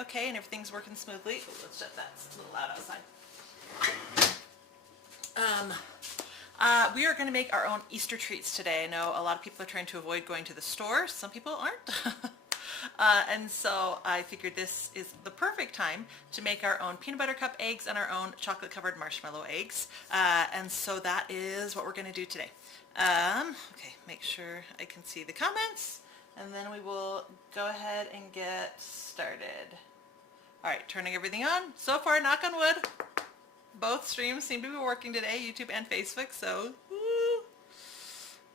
okay and everything's working smoothly. Oh, let's shut that. It's a little loud outside. We are going to make our own Easter treats today. I know a lot of people are trying to avoid going to the store. Some people aren't. And so I figured this is the perfect time to make our own peanut butter cup eggs and our own chocolate covered marshmallow eggs. And so that is what we're going to do today. Okay, make sure I can see the comments, and then we will go ahead and get started. All right, turning everything on. So far, knock on wood, both streams seem to be working today, YouTube and Facebook, so woo,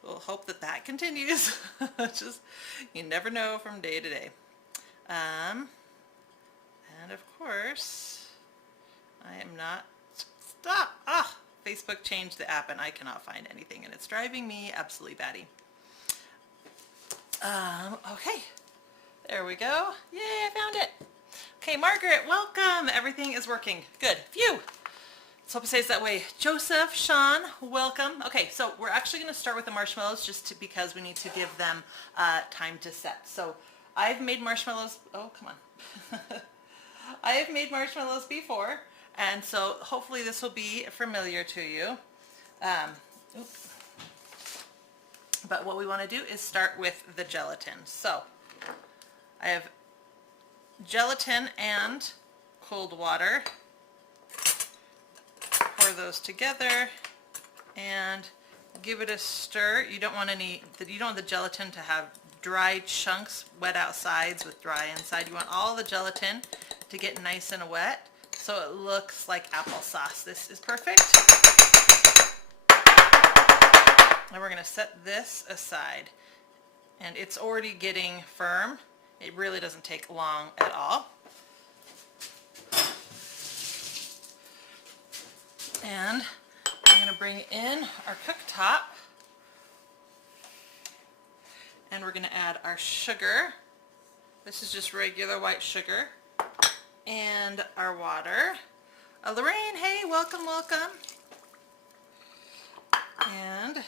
we'll hope that that continues. Just, you never know from day to day. And of course, I am not, stop, Facebook changed the app and I cannot find anything and it's driving me absolutely batty. Okay, there we go. Yay, I found it. Okay, Margaret, welcome. Everything is working. Good. Phew. Let's hope it stays that way. Joseph, Sean, welcome. Okay, so we're actually going to start with the marshmallows because we need to give them time to set. So I've made marshmallows. Oh, come on. I have made marshmallows before, and so hopefully this will be familiar to you. But what we want to do is start with the gelatin. So I have gelatin and cold water. Pour those together and give it a stir. You don't want the gelatin to have dry chunks, wet outsides with dry inside. You want all the gelatin to get nice and wet so it looks like applesauce. This is perfect. And we're going to set this aside. And it's already getting firm. It really doesn't take long at all. And I'm going to bring in our cooktop. And we're going to add our sugar. This is just regular white sugar. And our water. Lorraine, hey, welcome, welcome. And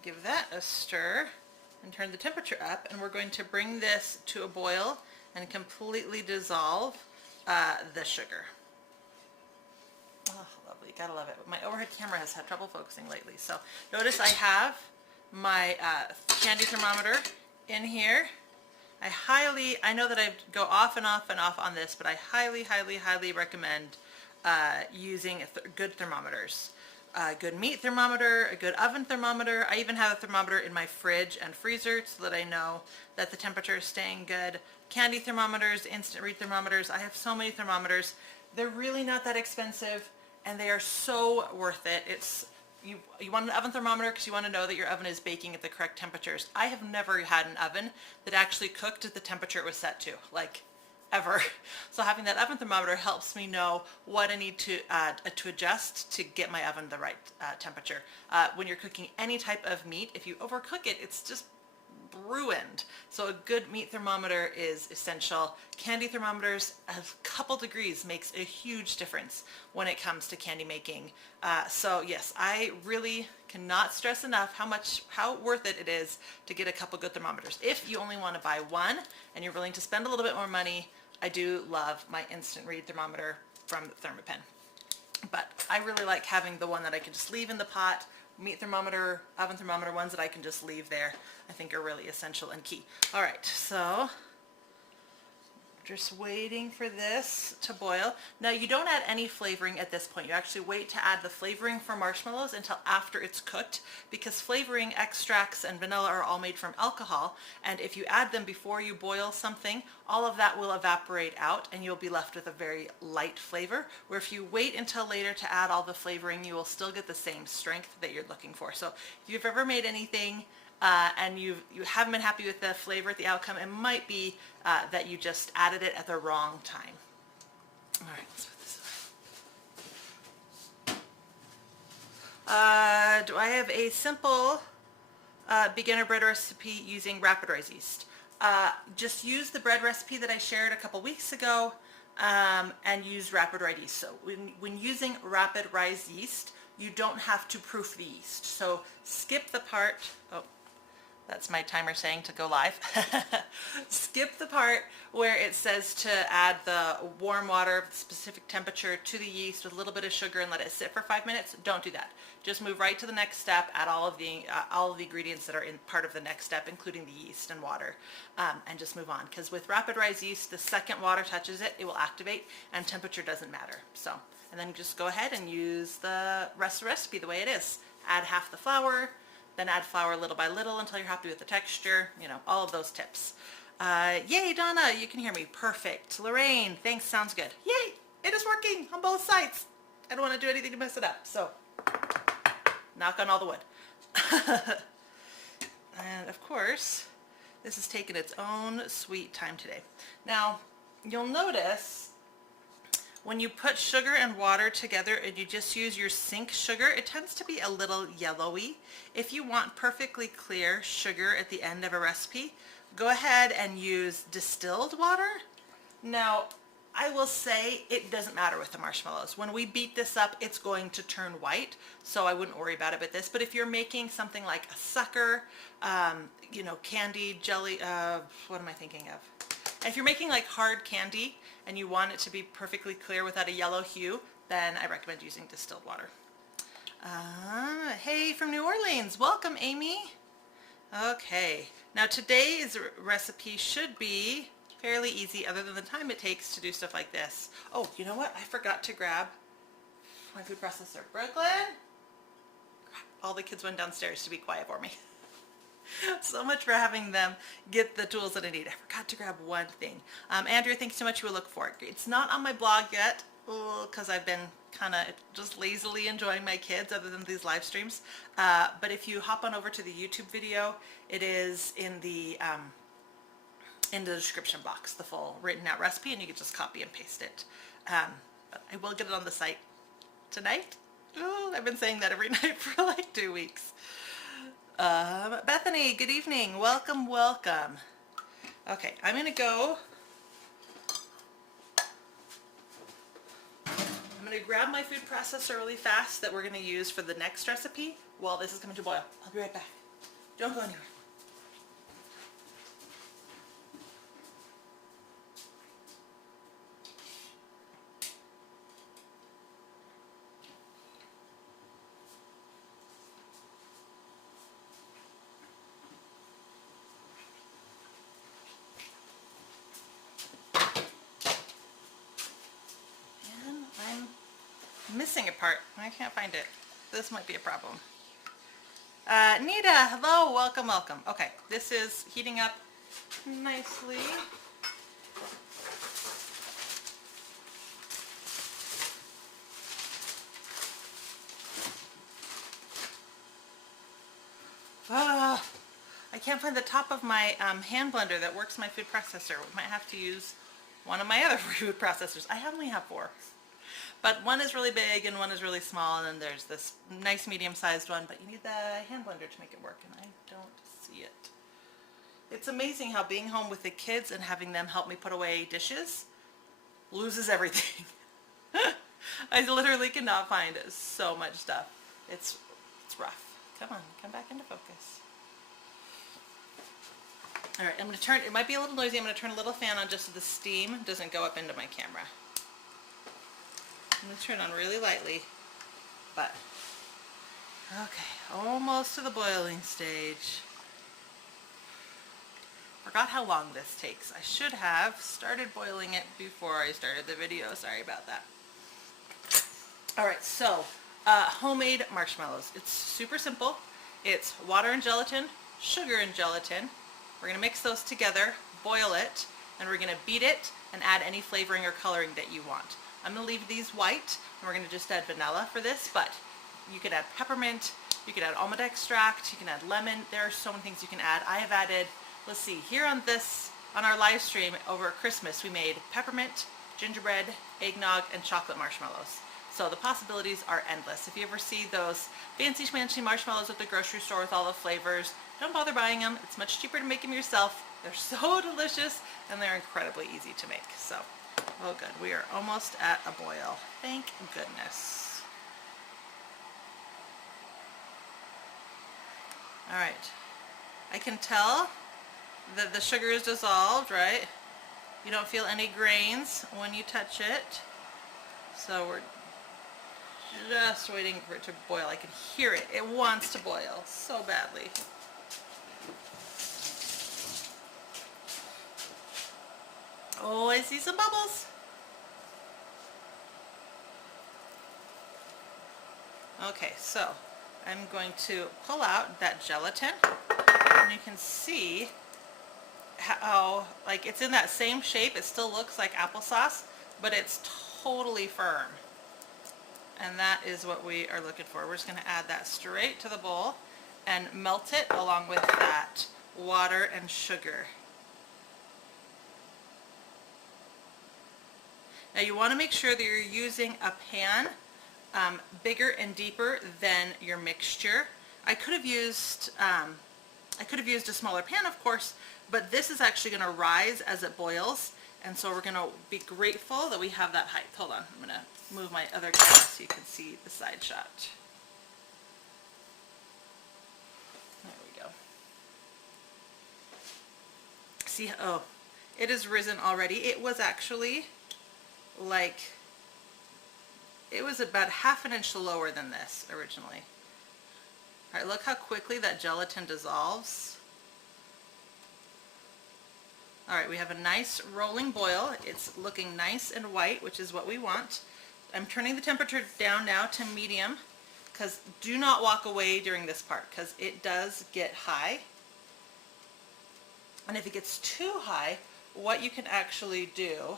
give that a stir and turn the temperature up. And we're going to bring this to a boil and completely dissolve the sugar. Oh, lovely. Gotta love it. My overhead camera has had trouble focusing lately. So notice I have my candy thermometer in here. I know that I go off and off and off on this, but I highly, highly, highly recommend using good thermometers. A good meat thermometer, a good oven thermometer. I even have a thermometer in my fridge and freezer so that I know that the temperature is staying good. Candy thermometers, instant read thermometers. I have so many thermometers. They're really not that expensive and they are so worth it. You want an oven thermometer because you want to know that your oven is baking at the correct temperatures. I have never had an oven that actually cooked at the temperature it was set to, like ever. So having that oven thermometer helps me know what I need to adjust to get my oven the right temperature. When you're cooking any type of meat, if you overcook it, it's just ruined. So a good meat thermometer is essential. Candy thermometers, a couple degrees makes a huge difference when it comes to candy making. So yes, I really cannot stress enough how worth it is to get a couple good thermometers. If you only want to buy one and you're willing to spend a little bit more money, I do love my instant read thermometer from Thermapen. But I really like having the one that I can just leave in the pot. Meat thermometer, oven thermometer, ones that I can just leave there, I think are really essential and key. All right, so just waiting for this to boil. Now you don't add any flavoring at this point. You actually wait to add the flavoring for marshmallows until after it's cooked, because flavoring, extracts, and vanilla are all made from alcohol, and if you add them before you boil something, all of that will evaporate out and you'll be left with a very light flavor, where if you wait until later to add all the flavoring, you will still get the same strength that you're looking for. So if you've ever made anything and you haven't been happy with the flavor, the outcome, it might be that you just added it at the wrong time. All right, let's put this away. Do I have a simple beginner bread recipe using rapid rise yeast? Just use the bread recipe that I shared a couple weeks ago and use rapid rise yeast. So when using rapid rise yeast, you don't have to proof the yeast. So skip the part, That's my timer saying to go live. Skip the part where it says to add the warm water, specific temperature, to the yeast with a little bit of sugar and let it sit for 5 minutes. Don't do that. Just move right to the next step. Add all of the ingredients that are in part of the next step, including the yeast and water, and just move on. Because with rapid rise yeast, the second water touches it, it will activate, and temperature doesn't matter. So, and then just go ahead and use the rest of the recipe the way it is. Add half the flour. Then add flour little by little until you're happy with the texture, you know, all of those tips. Yay, Donna, you can hear me. Perfect. Lorraine, thanks, sounds good. Yay, it is working on both sides. I don't want to do anything to mess it up, so knock on all the wood. And of course, this has taken its own sweet time today. Now, you'll notice when you put sugar and water together and you just use your sink sugar, it tends to be a little yellowy. If you want perfectly clear sugar at the end of a recipe, go ahead and use distilled water. Now, I will say it doesn't matter with the marshmallows. When we beat this up, it's going to turn white, so I wouldn't worry about it with this. But if you're making something like a sucker, you know, candy, jelly, what am I thinking of? If you're making like hard candy and you want it to be perfectly clear without a yellow hue, then I recommend using distilled water. Hey, from New Orleans. Welcome, Amy. Okay. Now today's recipe should be fairly easy other than the time it takes to do stuff like this. Oh, you know what? I forgot to grab my food processor. Brooklyn? All the kids went downstairs to be quiet for me. So much for having them get the tools that I need. I forgot to grab one thing. Andrea, thanks so much. We'll look for it. It's not on my blog yet because I've been kind of just lazily enjoying my kids other than these live streams. But if you hop on over to the YouTube video, it is in the description box, the full written out recipe, and you can just copy and paste it. But I will get it on the site tonight. Oh, I've been saying that every night for like 2 weeks. Bethany, good evening. Welcome, welcome. Okay, I'm going to grab my food processor really fast that we're going to use for the next recipe while this is coming to boil. I'll be right back. Don't go anywhere. Missing a part. I can't find it. This might be a problem. Nita, hello, welcome, welcome. Okay, this is heating up nicely. I can't find the top of my hand blender that works my food processor. We might have to use one of my other food processors. I only have 4. But one is really big and one is really small, and then there's this nice medium-sized one, but you need the hand blender to make it work, and I don't see it. It's amazing how being home with the kids and having them help me put away dishes loses everything. I literally cannot find so much stuff. It's rough. Come on, come back into focus. All right, I'm going to turn, it might be a little noisy, I'm going to turn a little fan on just so the steam doesn't go up into my camera. I'm going to turn on really lightly, but okay, almost to the boiling stage. Forgot how long this takes. I should have started boiling it before I started the video. Sorry about that. Alright, so homemade marshmallows. It's super simple. It's water and gelatin, sugar and gelatin. We're going to mix those together, boil it, and we're going to beat it and add any flavoring or coloring that you want. I'm going to leave these white, and we're going to just add vanilla for this, but you could add peppermint, you could add almond extract, you can add lemon. There are so many things you can add. I have added, let's see, here on our live stream over Christmas, we made peppermint, gingerbread, eggnog, and chocolate marshmallows. So the possibilities are endless. If you ever see those fancy schmancy marshmallows at the grocery store with all the flavors, don't bother buying them. It's much cheaper to make them yourself. They're so delicious, and they're incredibly easy to make. So, oh good, we are almost at a boil. Thank goodness. All right. I can tell that the sugar is dissolved, right? You don't feel any grains when you touch it. So we're just waiting for it to boil. I can hear it. It wants to boil so badly. Oh, I see some bubbles. Okay, so I'm going to pull out that gelatin, and you can see how, like, it's in that same shape. It still looks like applesauce, but it's totally firm. And that is what we are looking for. We're just going to add that straight to the bowl and melt it along with that water and sugar. Now you want to make sure that you're using a pan bigger and deeper than your mixture. I could have used a smaller pan, of course, but this is actually going to rise as it boils, and so we're going to be grateful that we have that height. Hold on, I'm going to move my other camera so you can see the side shot. There we go. See, oh, it is risen already. It was actually like, it was about ½ an inch lower than this originally. All right, look how quickly that gelatin dissolves. All right, we have a nice rolling boil. It's looking nice and white, which is what we want. I'm turning the temperature down now to medium, because do not walk away during this part, because it does get high. And if it gets too high, what you can actually do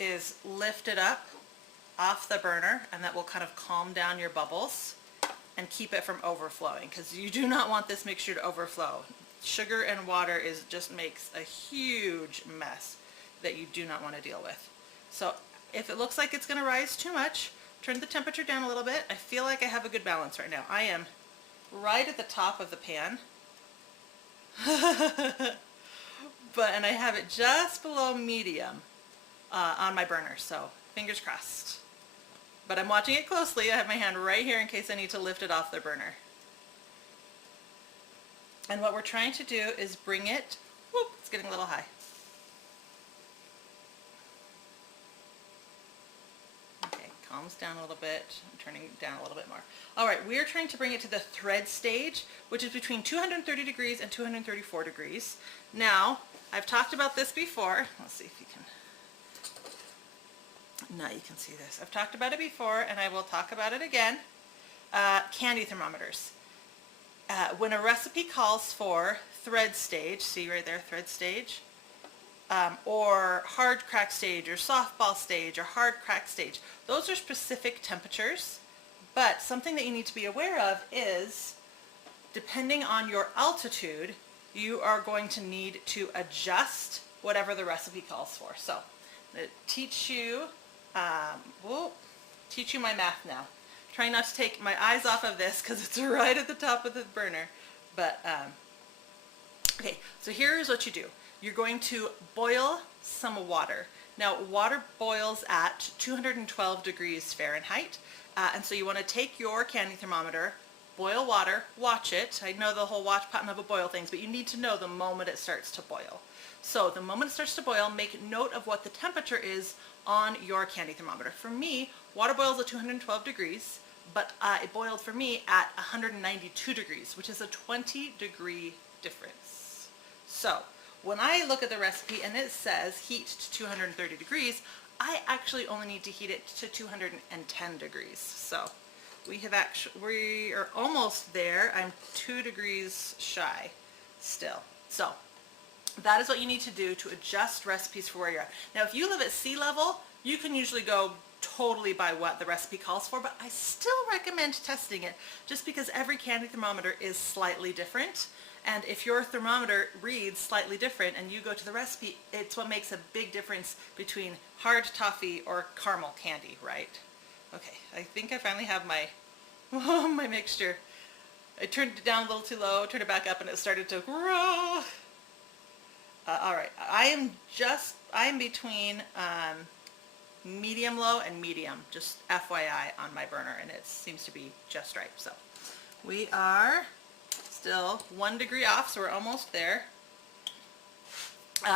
is lift it up off the burner, and that will kind of calm down your bubbles and keep it from overflowing, because you do not want this mixture to overflow. Sugar and water just makes a huge mess that you do not want to deal with. So if it looks like it's going to rise too much, turn the temperature down a little bit. I feel like I have a good balance right now. I am right at the top of the pan. And I have it just below medium on my burner, so fingers crossed. But I'm watching it closely. I have my hand right here in case I need to lift it off the burner. And what we're trying to do is bring it, whoop, it's getting a little high. Okay, calms down a little bit. I'm turning it down a little bit more. All right, we're trying to bring it to the thread stage, which is between 230 degrees and 234 degrees. Now, I've talked about this before. Let's see if you can. Now you can see this. I've talked about it before, and I will talk about it again. Candy thermometers. When a recipe calls for thread stage, see right there, thread stage, or hard crack stage, or softball stage, or hard crack stage, those are specific temperatures, but something that you need to be aware of is, depending on your altitude, you are going to need to adjust whatever the recipe calls for. So, I'm going to teach you my math now. Trying not to take my eyes off of this because it's right at the top of the burner. But, okay, so here's what you do. You're going to boil some water. Now, water boils at 212 degrees Fahrenheit. And so you want to take your candy thermometer, boil water, watch it. I know the whole watch pot and have a boil things, but you need to know the moment it starts to boil. So the moment it starts to boil, make note of what the temperature is on your candy thermometer. For me, water boils at 212 degrees, but it boiled for me at 192 degrees, which is a 20-degree difference. So when I look at the recipe and it says heat to 230 degrees, I actually only need to heat it to 210 degrees. So we are almost there. I'm 2 degrees shy still. So that is what you need to do to adjust recipes for where you're at. Now, if you live at sea level, you can usually go totally by what the recipe calls for, but I still recommend testing it just because every candy thermometer is slightly different. And if your thermometer reads slightly different and you go to the recipe, it's what makes a big difference between hard toffee or caramel candy, right? Okay, I think I finally have my, my mixture. I turned it down a little too low, turned it back up, and it started to grow. All right, I am between medium low and medium, just FYI on my burner, and it seems to be just right. So we are still 1 degree off, so we're almost there.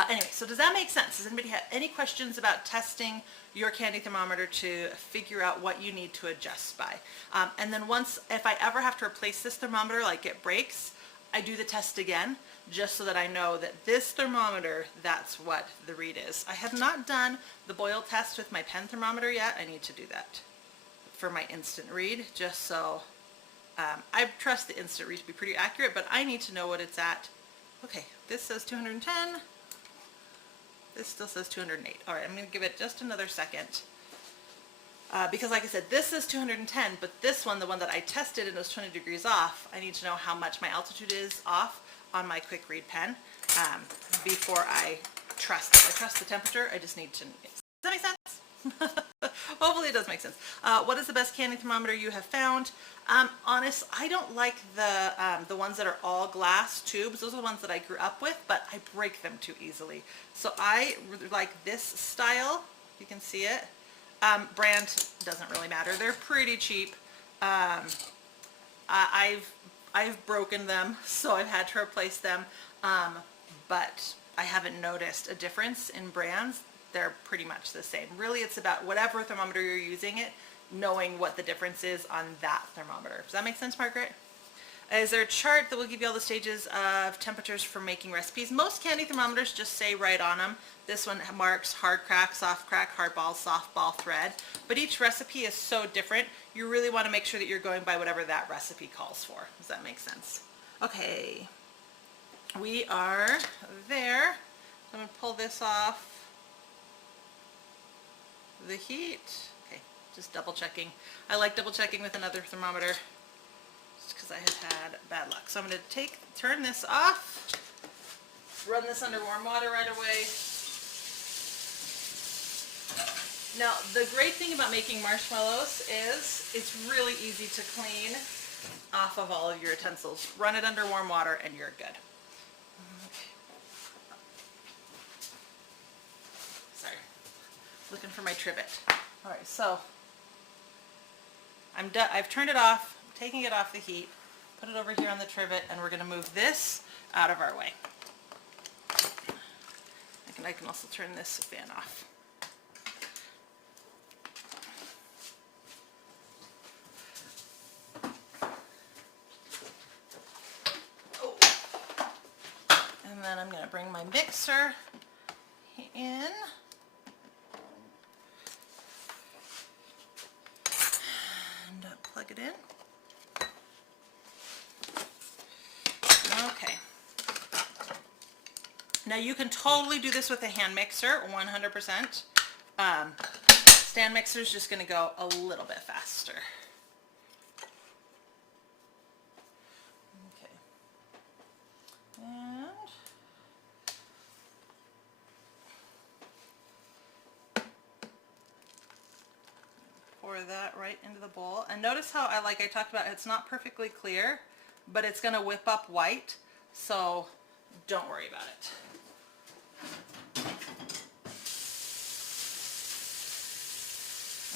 Anyway, so does that make sense? Does anybody have any questions about testing your candy thermometer to figure out what you need to adjust by? And then once, if I ever have to replace this thermometer, like it breaks, I do the test again, just so that I know that this thermometer, that's what the read is. I have not done the boil test with my pen thermometer yet. I need to do that for my instant read, just so I trust the instant read to be pretty accurate, but I need to know what it's at. Okay, this says 210. This still says 208. All right, I'm going to give it just another second. Because like I said, this is 210, but this one, the one that I tested and it was 20 degrees off, I need to know how much my altitude is off on my quick read pen before I trust it. I trust the temperature, I just need to... Does that make sense? Hopefully it does make sense. What is the best candy thermometer you have found? Honest, I don't like the ones that are all glass tubes. Those are the ones that I grew up with, but I break them too easily. So I like this style. You can see it. Brand doesn't really matter. They're pretty cheap. I've broken them, so I've had to replace them. But I haven't noticed a difference in brands. They're pretty much the same. Really, it's about whatever thermometer you're using it, knowing what the difference is on that thermometer. Does that make sense, Margaret? Is there a chart that will give you all the stages of temperatures for making recipes? Most candy thermometers just say right on them. This one marks hard crack, soft crack, hard ball, soft ball, thread. But each recipe is so different, you really want to make sure that you're going by whatever that recipe calls for. Does that make sense? Okay, we are there. I'm going to pull this off the heat. Okay, just double checking. I like double checking with another thermometer just because I have had bad luck. So I'm going to turn this off, run this under warm water right away. Now, the great thing about making marshmallows is it's really easy to clean off of all of your utensils. Run it under warm water and you're good. Looking for my trivet. All right, so I'm done. I've turned it off, I'm taking it off the heat, put it over here on the trivet, and we're going to move this out of our way. I can also turn this fan off. Oh. And then I'm going to bring my mixer in. Plug it in. Okay. Now you can totally do this with a hand mixer, 100%. Stand mixer is just going to go a little bit faster. Okay. And pour that right into the bowl. And notice how I talked about, it's not perfectly clear, but it's going to whip up white, so don't worry about it.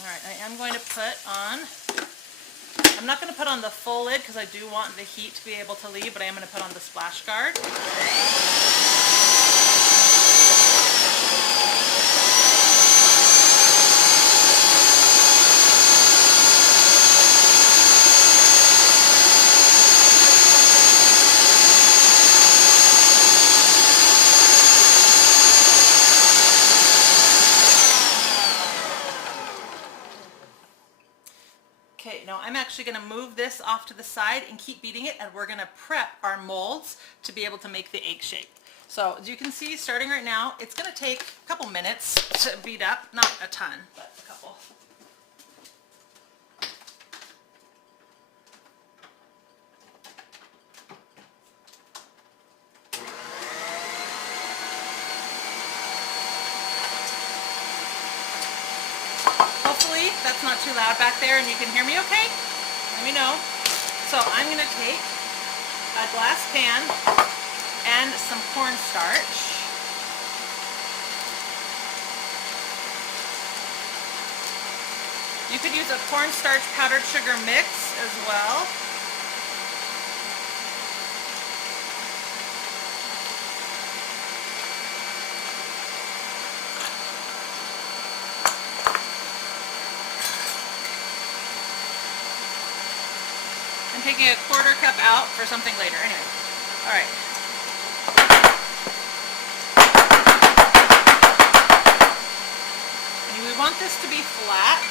Alright, I am going to put on, I'm not going to put on the full lid because I do want the heat to be able to leave, but I am going to put on the splash guard. Okay, now I'm actually going to move this off to the side and keep beating it, and we're going to prep our molds to be able to make the egg shape. So as you can see, starting right now, it's going to take a couple minutes to beat up, not a ton, but a couple. That's not too loud back there and you can hear me okay? Let me know. So I'm going to take a glass pan and some cornstarch. You could use a cornstarch powdered sugar mix as well. I'm taking a 1/4 cup out for something later. Anyway, all right. And we want this to be flat.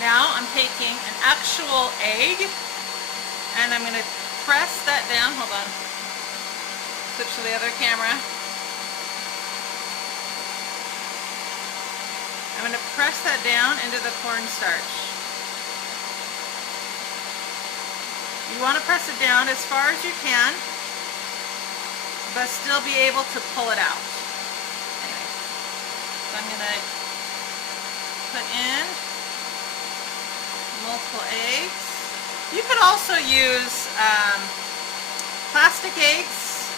Now I'm taking an actual egg and I'm going to press that down. Hold on. Switch to the other camera. I'm going to press that down into the cornstarch. You want to press it down as far as you can, but still be able to pull it out. Anyway, so I'm going to put in multiple eggs. You could also use plastic eggs.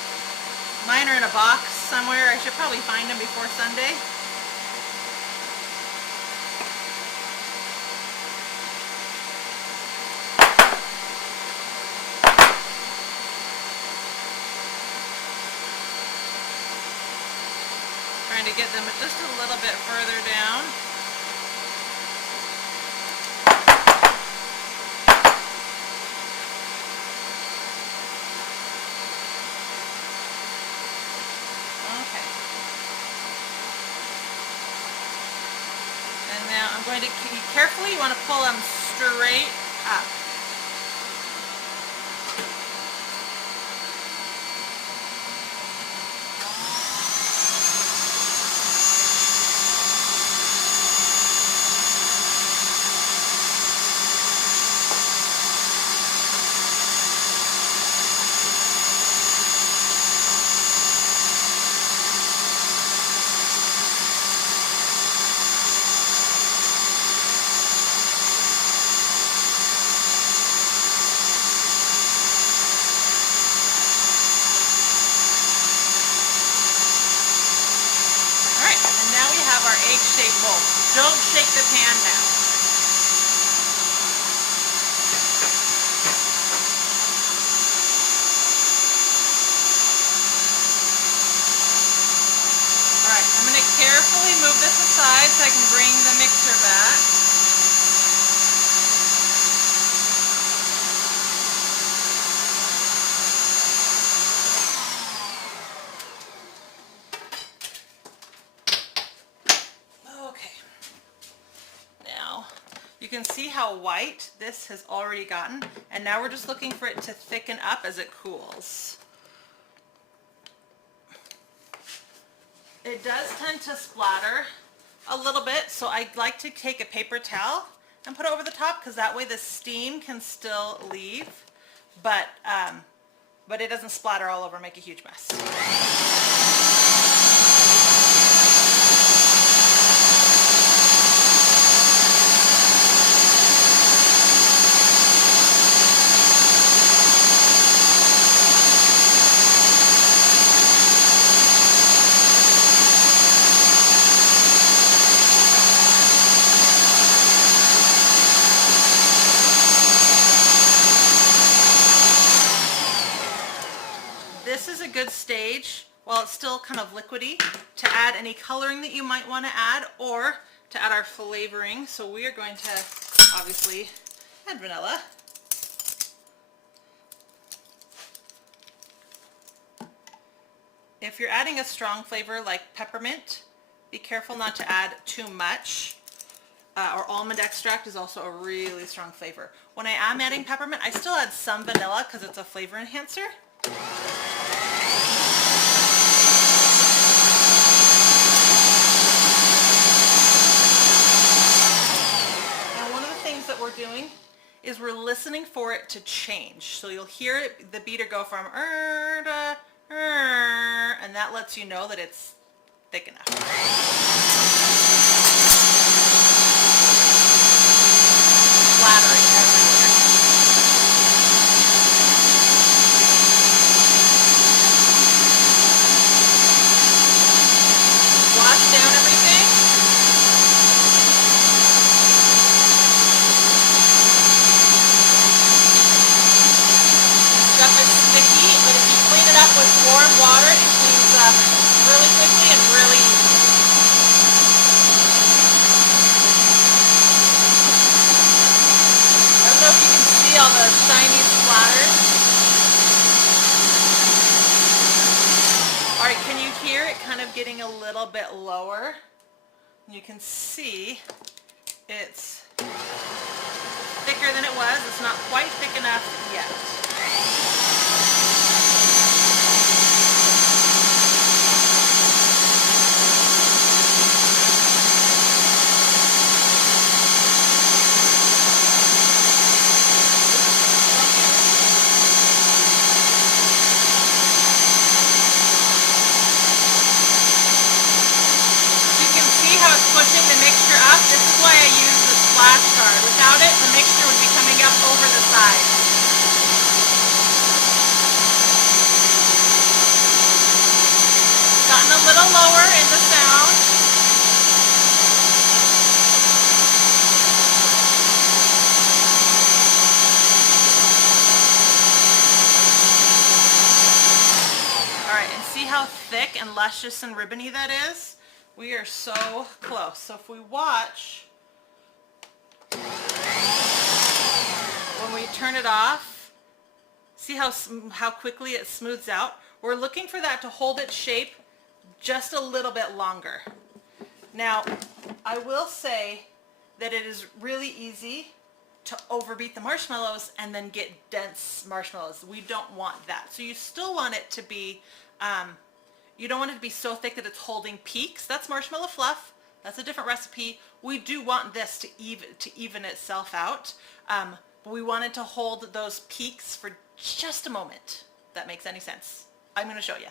Mine are in a box somewhere. I should probably find them before Sunday. Trying to get them just a little bit further down. Now I'm going to carefully, you want to pull them straight up. Our egg-shaped mold. Don't shake the pan now. Alright, I'm going to carefully move this aside so I can bring the mixer back. You can see how white this has already gotten, and now we're just looking for it to thicken up as it cools. It does tend to splatter a little bit, so I like to take a paper towel and put it over the top because that way the steam can still leave, but it doesn't splatter all over and make a huge mess. This is a good stage, while it's still kind of liquidy, to add any coloring that you might want to add, or to add our flavoring. So we are going to obviously add vanilla. If you're adding a strong flavor like peppermint, be careful not to add too much. Or almond extract is also a really strong flavor. When I am adding peppermint, I still add some vanilla because it's a flavor enhancer. We're doing is we're listening for it to change. So you'll hear it, the beater go from to and that lets you know that it's thick enough. splattering everywhere. Wash down everything. Stuff is sticky, but if you clean it up with warm water, it cleans up really quickly and really easy. I don't know if you can see all the shiny splatters. All right, can you hear it kind of getting a little bit lower? You can see it's thicker than it was. It's not quite thick enough yet. Pushing the mixture up. This is why I use the splash guard. Without it, the mixture would be coming up over the side. Gotten a little lower in the sound. All right, and see how thick and luscious and ribbony that is? We are so close. So if we watch, when we turn it off, see how quickly it smooths out? We're looking for that to hold its shape just a little bit longer. Now, I will say that it is really easy to overbeat the marshmallows and then get dense marshmallows. We don't want that. So you still want it to be you don't want it to be so thick that it's holding peaks. That's marshmallow fluff. That's a different recipe. We do want this to even itself out. But we want it to hold those peaks for just a moment. If that makes any sense. I'm going to show you.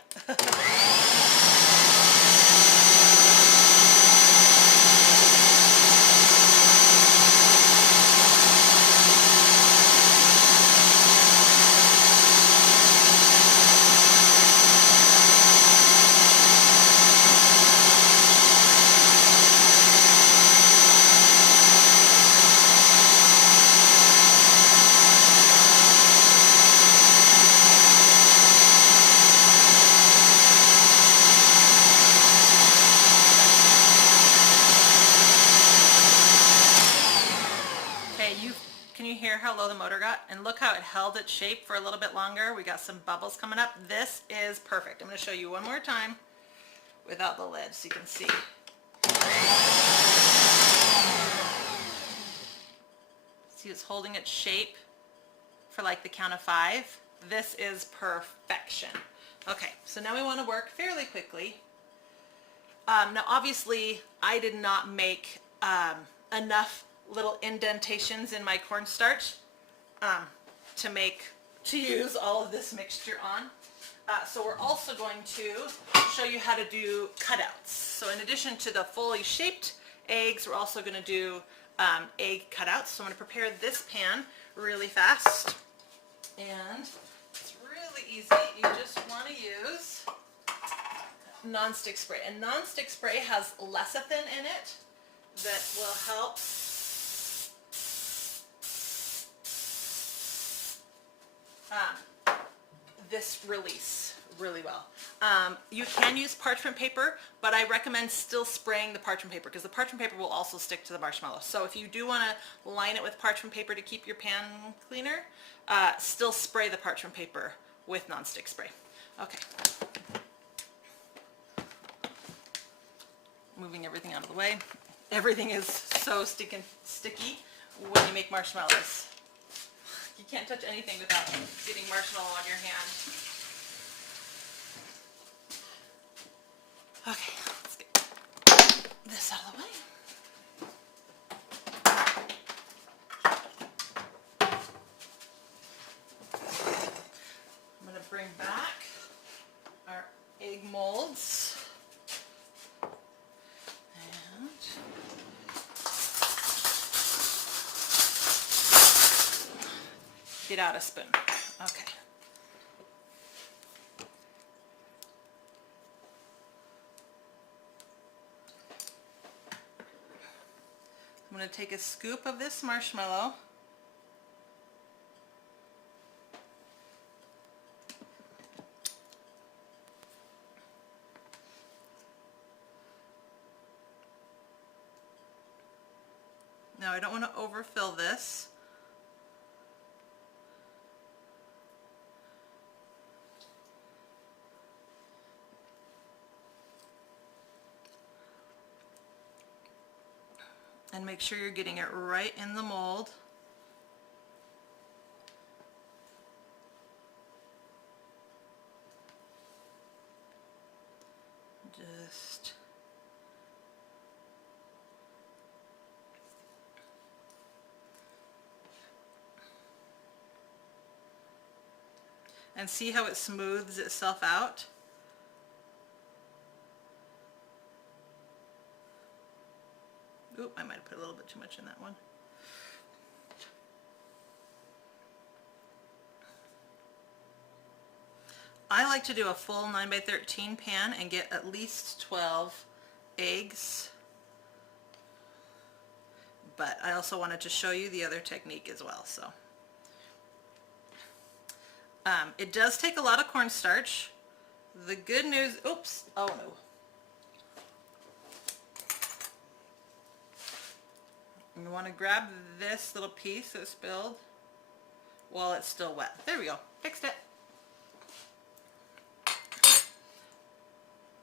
Can you hear how low the motor got? And look how it held its shape for a little bit longer. We got some bubbles coming up. This is perfect. I'm going to show you one more time without the lid so you can see. See, it's holding its shape for like the count of 5. This is perfection. Okay, so now we want to work fairly quickly. Now obviously I did not make enough little indentations in my cornstarch to use all of this mixture on. So we're also going to show you how to do cutouts. So in addition to the fully shaped eggs, we're also going to do egg cutouts. So I'm going to prepare this pan really fast. And it's really easy. You just want to use non-stick spray. And non-stick spray has lecithin in it that will help this release really well. You can use parchment paper, but I recommend still spraying the parchment paper because the parchment paper will also stick to the marshmallow. So if you do want to line it with parchment paper to keep your pan cleaner, still spray the parchment paper with non-stick spray. Okay. Moving everything out of the way. Everything is so sticky when you make marshmallows. You can't touch anything without getting marshmallow on your hand. Okay, let's get this out of the way. I'm going to bring back our egg molds. And get out a spoon. Okay. I'm going to take a scoop of this marshmallow. Now I don't want to overfill this. And make sure you're getting it right in the mold. Just and see how it smooths itself out. Oop, I might have put a little bit too much in that one. I like to do a full 9x13 pan and get at least 12 eggs. But I also wanted to show you the other technique as well. So it does take a lot of cornstarch. The good news, oops, oh no. You want to grab this little piece that spilled while it's still wet. There we go. Fixed it.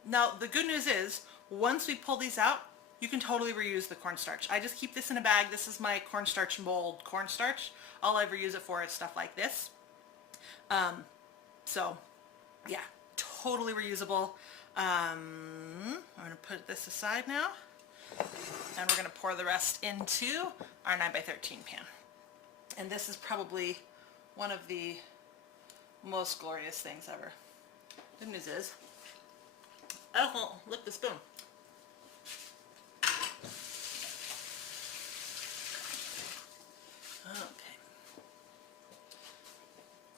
Now, the good news is, once we pull these out, you can totally reuse the cornstarch. I just keep this in a bag. This is my cornstarch mold cornstarch. All I ever use it for is stuff like this. So, yeah, totally reusable. I'm going to put this aside now. And we're going to pour the rest into our 9x13 pan. And this is probably one of the most glorious things ever. Good news is, oh, lick the spoon. Okay.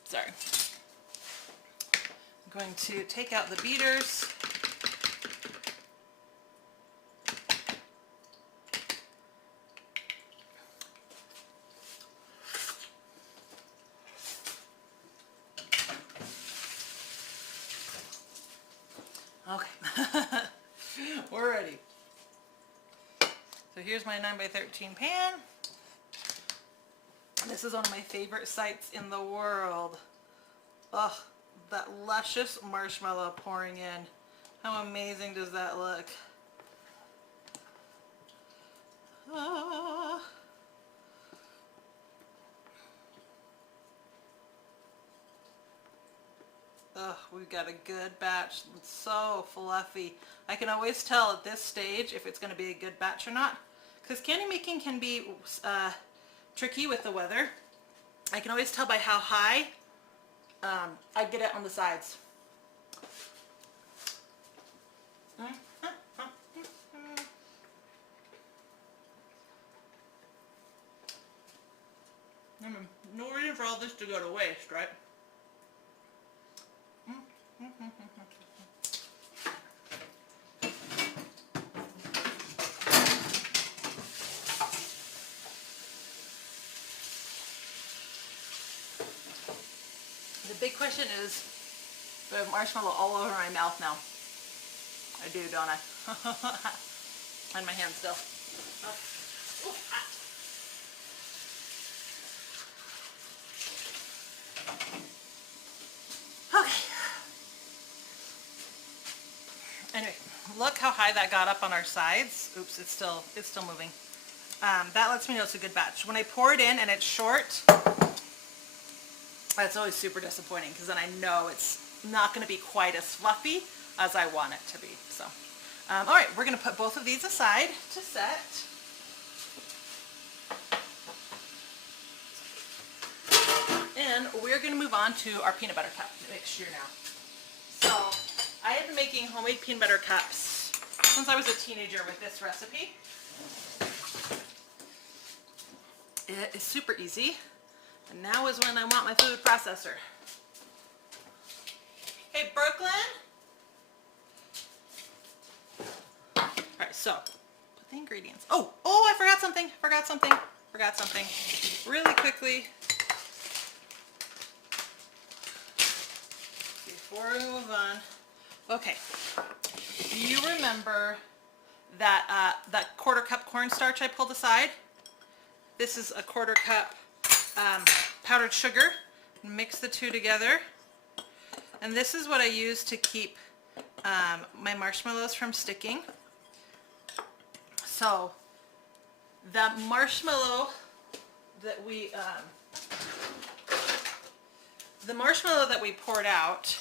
Sorry. I'm going to take out the beaters. Okay, we're ready. So here's my 9x13 pan. This is one of my favorite sights in the world. Ugh, that luscious marshmallow pouring in. How amazing does that look? Ah. Ugh, we've got a good batch. It's so fluffy. I can always tell at this stage if it's going to be a good batch or not. Because candy making can be tricky with the weather. I can always tell by how high I get it on the sides. No reason for all this to go to waste, right? The big question is, do I have marshmallow all over my mouth now? I do, don't I? On my hand still. Oh. Ooh, ah. Okay. Anyway, look how high that got up on our sides. Oops, it's still moving. That lets me know it's a good batch. When I pour it in and it's short, that's always super disappointing because then I know it's not going to be quite as fluffy as I want it to be. So, all right, we're going to put both of these aside to set. And we're going to move on to our peanut butter cup mixture now. So, I have been making homemade peanut butter cups since I was a teenager with this recipe. It is super easy. And now is when I want my food processor. Hey, Brooklyn. All right, so put the ingredients. Oh, I forgot something. Really quickly. Before we move on. Okay. Do you remember that that 1/4 cup cornstarch I pulled aside? This is a 1/4 cup powdered sugar. Mix the two together. And this is what I use to keep my marshmallows from sticking. So the marshmallow that we poured out,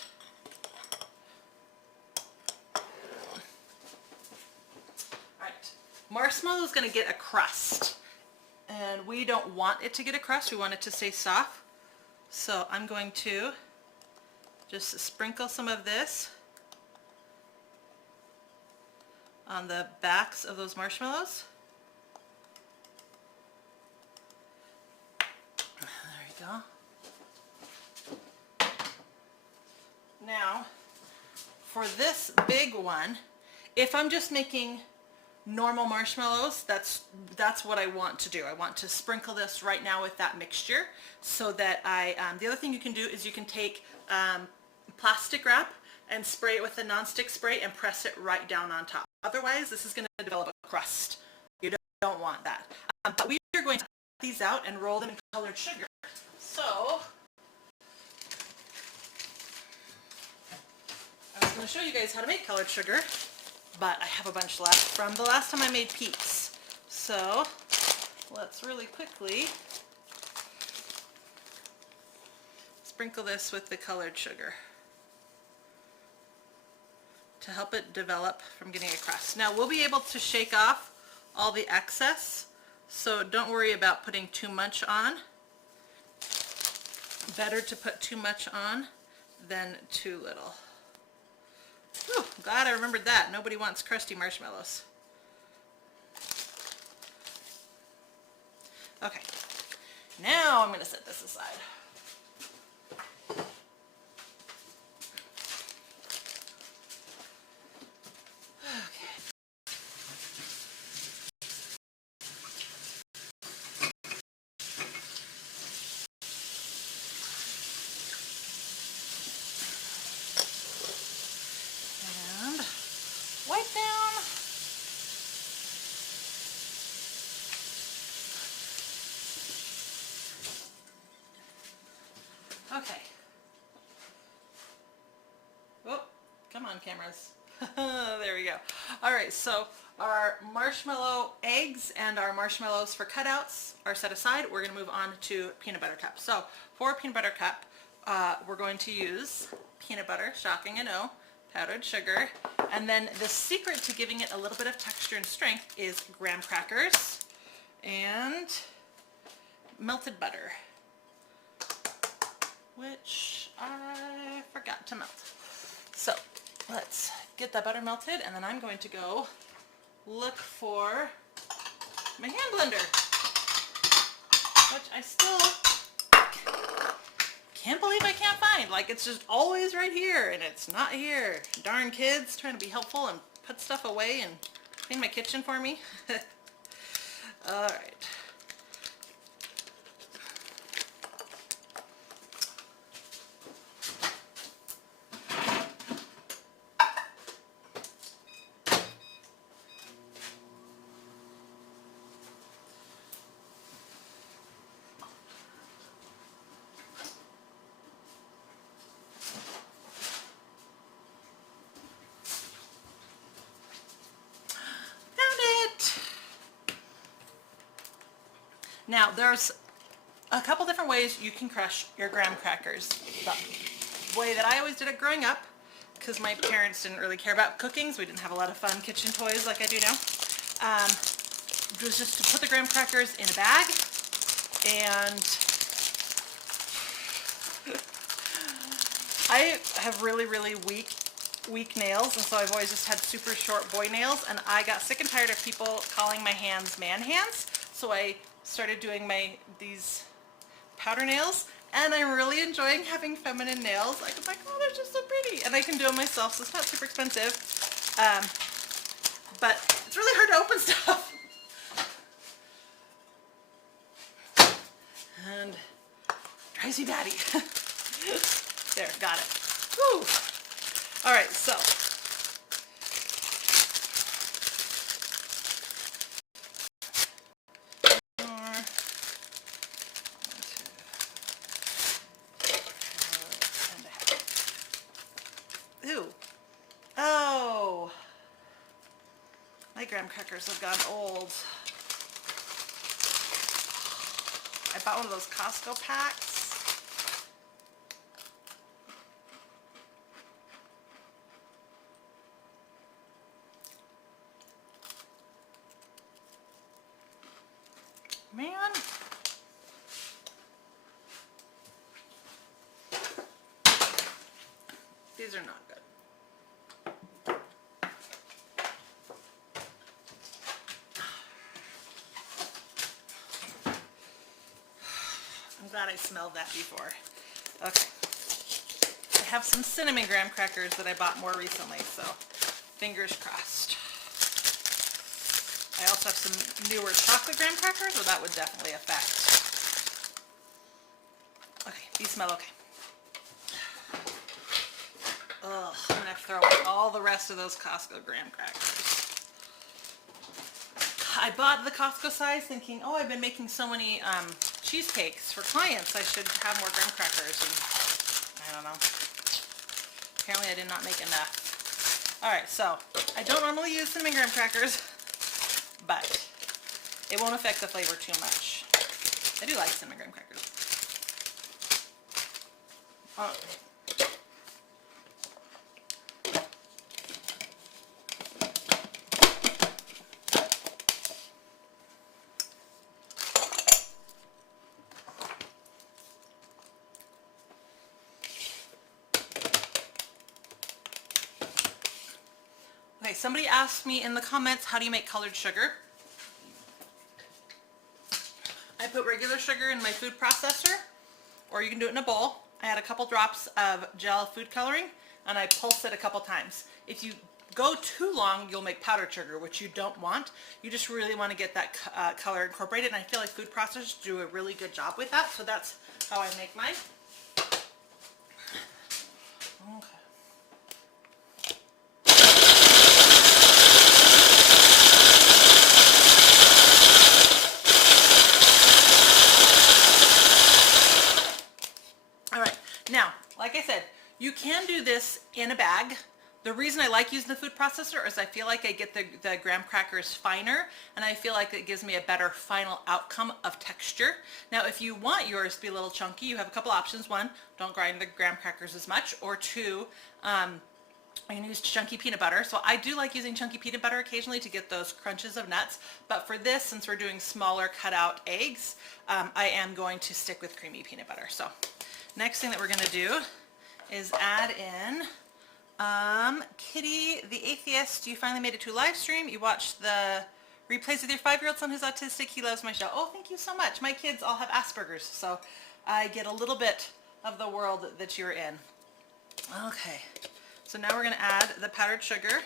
marshmallow is going to get a crust, and we don't want it to get a crust. We want it to stay soft. So I'm going to just sprinkle some of this on the backs of those marshmallows. There we go. Now, for this big one, if I'm just making normal marshmallows, that's what I want to do. I want to sprinkle this right now with that mixture, so that the other thing you can do is you can take plastic wrap and spray it with a non-stick spray and press it right down on top. Otherwise, this is going to develop a crust. You don't want that. But we are going to cut these out and roll them in colored sugar. So I was going to show you guys how to make colored sugar, but I have a bunch left from the last time I made peeps. So let's really quickly sprinkle this with the colored sugar to help it develop from getting a crust. Now we'll be able to shake off all the excess, so don't worry about putting too much on. Better to put too much on than too little. Whew, glad I remembered that. Nobody wants crusty marshmallows. Okay, now I'm going to set this aside. Okay. Oh, come on, cameras. There we go. All right, so our marshmallow eggs and our marshmallows for cutouts are set aside. We're going to move on to peanut butter cup. So for a peanut butter cup, we're going to use peanut butter, shocking I know, powdered sugar, and then the secret to giving it a little bit of texture and strength is graham crackers and melted butter, which I forgot to melt. So let's get that butter melted, and then I'm going to go look for my hand blender, which I still can't believe I can't find. Like, it's just always right here, and it's not here. Darn kids trying to be helpful and put stuff away and clean my kitchen for me. All right. Now, there's a couple different ways you can crush your graham crackers. The way that I always did it growing up, because my parents didn't really care about cooking, so we didn't have a lot of fun kitchen toys like I do now, was just to put the graham crackers in a bag, and I have really, really weak nails, and so I've always just had super short boy nails, and I got sick and tired of people calling my hands man hands, so I started doing these powder nails, and I'm really enjoying having feminine nails. I'm like, oh, they're just so pretty. And I can do them myself, so it's not super expensive. But it's really hard to open stuff. And drives me batty. There, got it. Woo! All right, so ooh. Oh. My graham crackers have gone old. I bought one of those Costco packs. Man. These are not good. I'm glad I smelled that before. Okay. I have some cinnamon graham crackers that I bought more recently, so fingers crossed. I also have some newer chocolate graham crackers, so that would definitely affect. Okay, these smell okay. Ugh, I'm gonna have to throw away all the rest of those Costco graham crackers. I bought the Costco size thinking, oh, I've been making so many cheesecakes for clients, I should have more graham crackers, and I don't know. Apparently I did not make enough. Alright, so I don't normally use cinnamon graham crackers, but it won't affect the flavor too much. I do like cinnamon graham crackers. Okay, somebody asked me in the comments, how do you make colored sugar? I put regular sugar in my food processor, or you can do it in a bowl. I add a couple drops of gel food coloring, and I pulse it a couple times. If you go too long, you'll make powdered sugar, which you don't want. You just really want to get that color incorporated, and I feel like food processors do a really good job with that, so that's how I make mine. Okay. Now, like I said, you can do this in a bag. The reason I like using the food processor is I feel like I get the graham crackers finer, and I feel like it gives me a better final outcome of texture. Now, if you want yours to be a little chunky, you have a couple options. One, don't grind the graham crackers as much, or two, I can use chunky peanut butter. So I do like using chunky peanut butter occasionally to get those crunches of nuts. But for this, since we're doing smaller cutout eggs, I am going to stick with creamy peanut butter. So next thing that we're going to do is add in Kitty the Atheist. You finally made it to a live stream. You watched the replays with your 5-year-old son who's autistic. He loves my show. Oh, thank you so much. My kids all have Asperger's, so I get a little bit of the world that you're in. Okay, so now we're going to add the powdered sugar.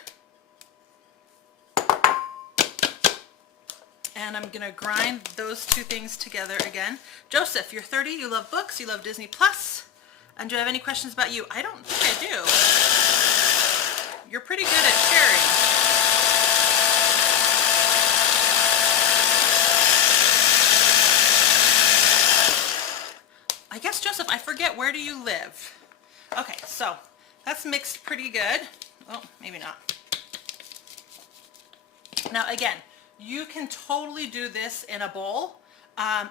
And I'm going to grind those two things together again. Joseph, you're 30, you love books, you love Disney Plus. And do I have any questions about you? I don't think I do. You're pretty good at sharing. I guess, Joseph, I forget, where do you live? Okay, so that's mixed pretty good. Oh, maybe not. Now again, you can totally do this in a bowl.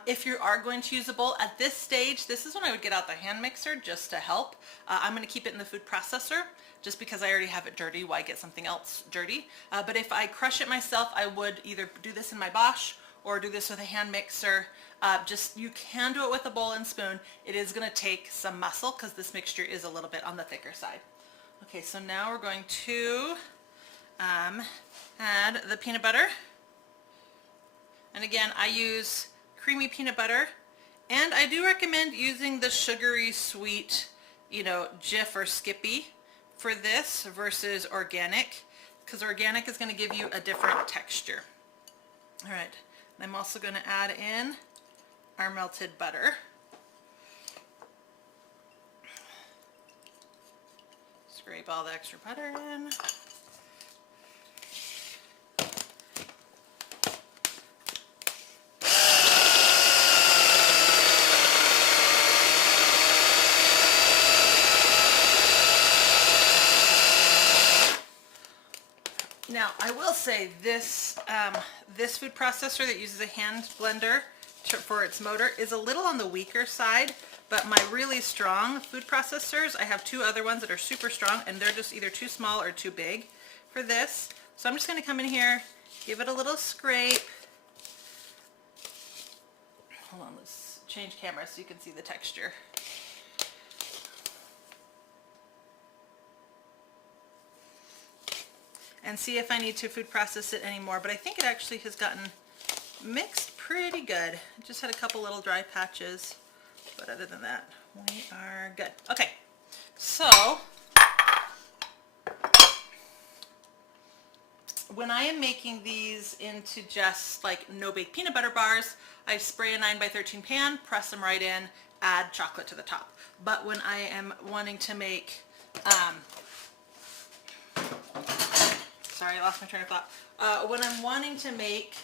If you are going to use a bowl at this stage, this is when I would get out the hand mixer just to help. I'm going to keep it in the food processor just because I already have it dirty. Why get something else dirty? But if I crush it myself, I would either do this in my Bosch or do this with a hand mixer. You can do it with a bowl and spoon. It is going to take some muscle because this mixture is a little bit on the thicker side. Okay, so now we're going to add the peanut butter. And again, I use creamy peanut butter, And I do recommend using the sugary sweet, you know, Jif or Skippy for this versus organic, because organic is going to give you a different texture. All right, and I'm also going to add in our melted butter. Scrape all the extra butter in. Now, I will say this, this food processor that uses a hand blender for its motor is a little on the weaker side, but my really strong food processors, I have two other ones that are super strong, and they're just either too small or too big for this. So I'm just going to come in here, give it a little scrape. Hold on, let's change camera so you can see the texture. And see if I need to food process it anymore, but I think it actually has gotten mixed pretty good. I just had a couple little dry patches, but other than that, we are good. Okay, so when I am making these into just like no-bake peanut butter bars, I spray a 9x13 pan, press them right in, add chocolate to the top. But when I am wanting to make sorry, I lost my train of thought. When I'm wanting to make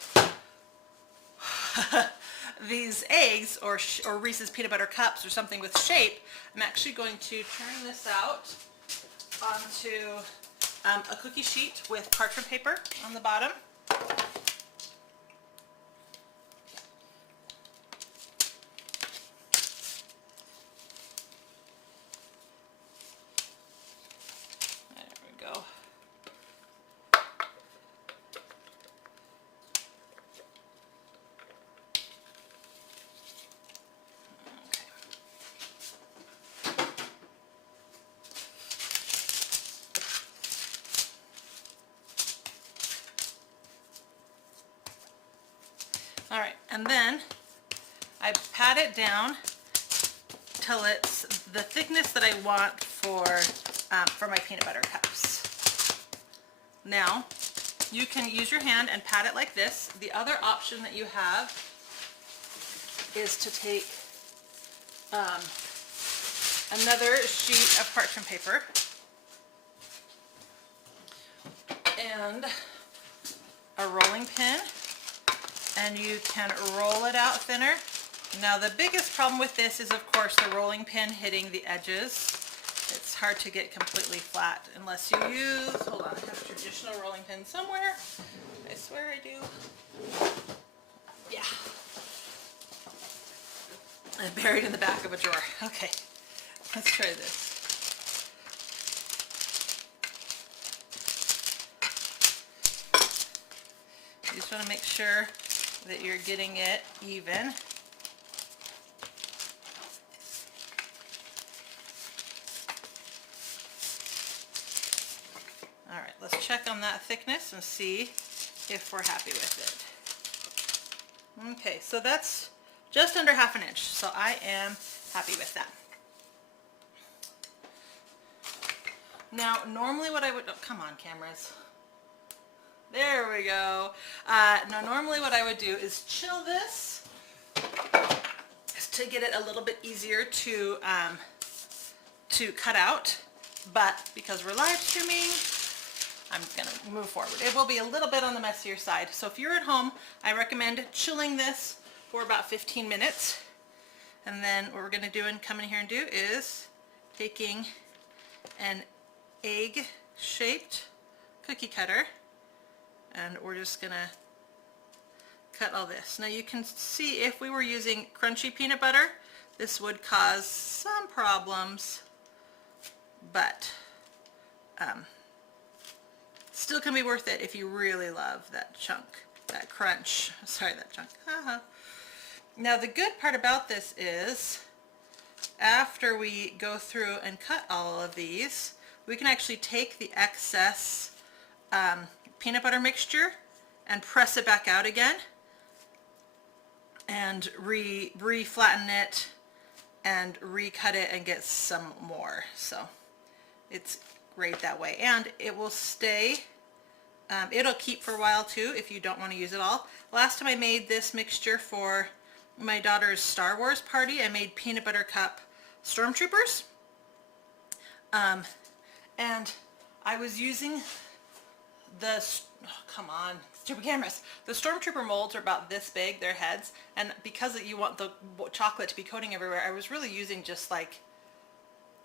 these eggs or Reese's peanut butter cups or something with shape, I'm actually going to turn this out onto a cookie sheet with parchment paper on the bottom. All right, and then I pat it down till it's the thickness that I want for my peanut butter cups. Now, you can use your hand and pat it like this. The other option that you have is to take another sheet of parchment paper and a rolling pin, and you can roll it out thinner. Now the biggest problem with this is, of course, the rolling pin hitting the edges. It's hard to get completely flat unless you use, hold on, I have a traditional rolling pin somewhere. I swear I do. Yeah. And buried in the back of a drawer. Okay, let's try this. You just want to make sure that you're getting it even. All right, let's check on that thickness and see if we're happy with it. Okay, so that's just under ½ an inch, so I am happy with that. Now, normally what I would, oh, come on cameras. There we go. Now normally what I would do is chill this to get it a little bit easier to cut out, but because we're live streaming, I'm going to move forward. It will be a little bit on the messier side. So if you're at home, I recommend chilling this for about 15 minutes. And then what we're going to do and come in here and do is taking an egg-shaped cookie cutter, and we're just going to cut all this. Now you can see if we were using crunchy peanut butter, this would cause some problems, but still can be worth it if you really love that chunk, that crunch. Sorry, that chunk. Now the good part about this is after we go through and cut all of these, we can actually take the excess peanut butter mixture and press it back out again. and re-flatten it and recut it and get some more. So it's great that way, and it will stay, it'll keep for a while too if you don't want to use it all. Last time I made this mixture for my daughter's Star Wars party, I made peanut butter cup stormtroopers, and I was using the, oh, come on, stupid cameras. The stormtrooper molds are about this big, their heads, and because you want the chocolate to be coating everywhere, I was really using just like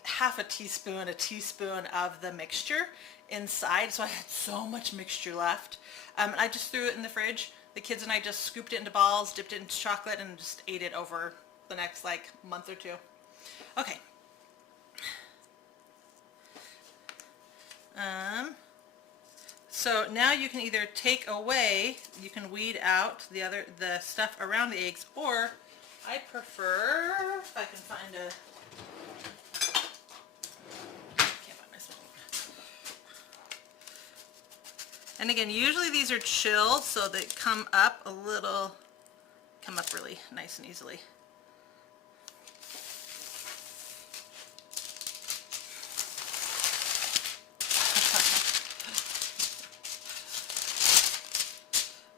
half a teaspoon of the mixture inside, so I had so much mixture left. And I just threw it in the fridge. The kids and I just scooped it into balls, dipped it into chocolate, and just ate it over the next like month or two. Okay. So now you can either take away, you can weed out the stuff around the eggs, or I prefer, if I can find a, can't find my small one. And again, usually these are chilled, so they come up really nice and easily.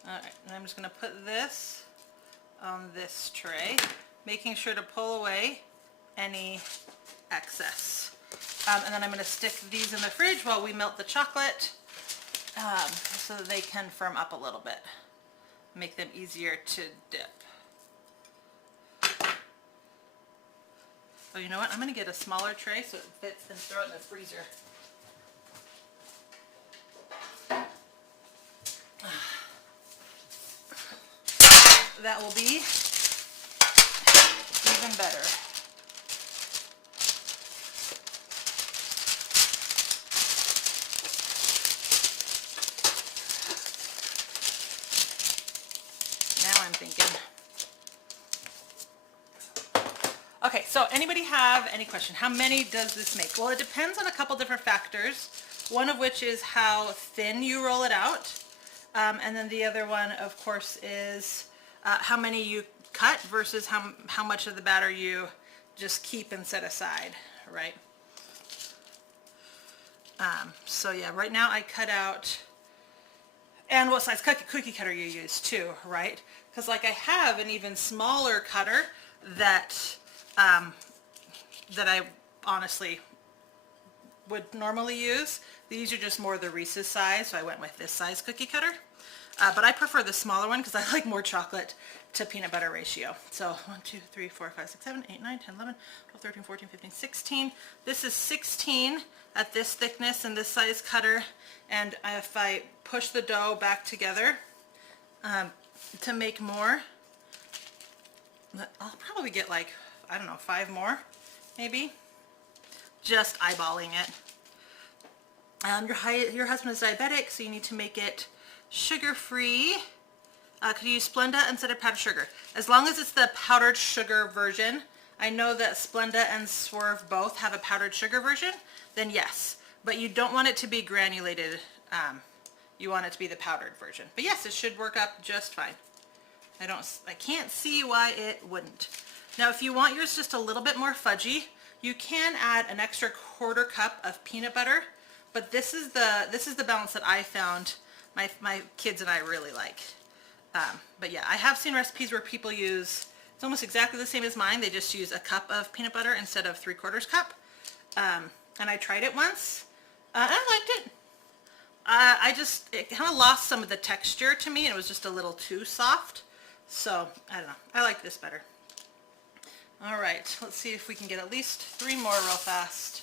Alright, and I'm just going to put this on this tray, making sure to pull away any excess. And then I'm going to stick these in the fridge while we melt the chocolate, so that they can firm up a little bit, make them easier to dip. Oh, you know what? I'm going to get a smaller tray so it fits and throw it in the freezer. That will be even better. Now I'm thinking. Okay, so anybody have any question? How many does this make? Well, it depends on a couple different factors. One of which is how thin you roll it out. And then the other one, of course, is how many you cut versus how much of the batter you just keep and set aside, right? So yeah, right now I cut out, and what size cookie cutter you use too, right? Because like I have an even smaller cutter that I honestly would normally use. These are just more the Reese's size, so I went with this size cookie cutter. But I prefer the smaller one because I like more chocolate to peanut butter ratio. So 1, 2, 3, 4, 5, 6, 7, 8, 9, 10, 11, 12, 13, 14, 15, 16. This is 16 at this thickness and this size cutter. And if I push the dough back together to make more, I'll probably get like, I don't know, 5 more maybe. Just eyeballing it. Your husband is diabetic, so you need to make it sugar-free. Could you use Splenda instead of powdered sugar? As long as it's the powdered sugar version. I know that Splenda and Swerve both have a powdered sugar version, then yes. But you don't want it to be granulated. You want it to be the powdered version. But yes, it should work up just fine. I can't see why it wouldn't. Now, if you want yours just a little bit more fudgy, you can add an extra 1/4 cup of peanut butter. But this is the balance that I found my kids and I really like. But yeah, I have seen recipes where people use, it's almost exactly the same as mine, they just use a cup of peanut butter instead of 3/4 cup. And I tried it once, and I liked it. It kind of lost some of the texture to me, and it was just a little too soft. So, I don't know, I like this better. Alright, let's see if we can get at least 3 more real fast.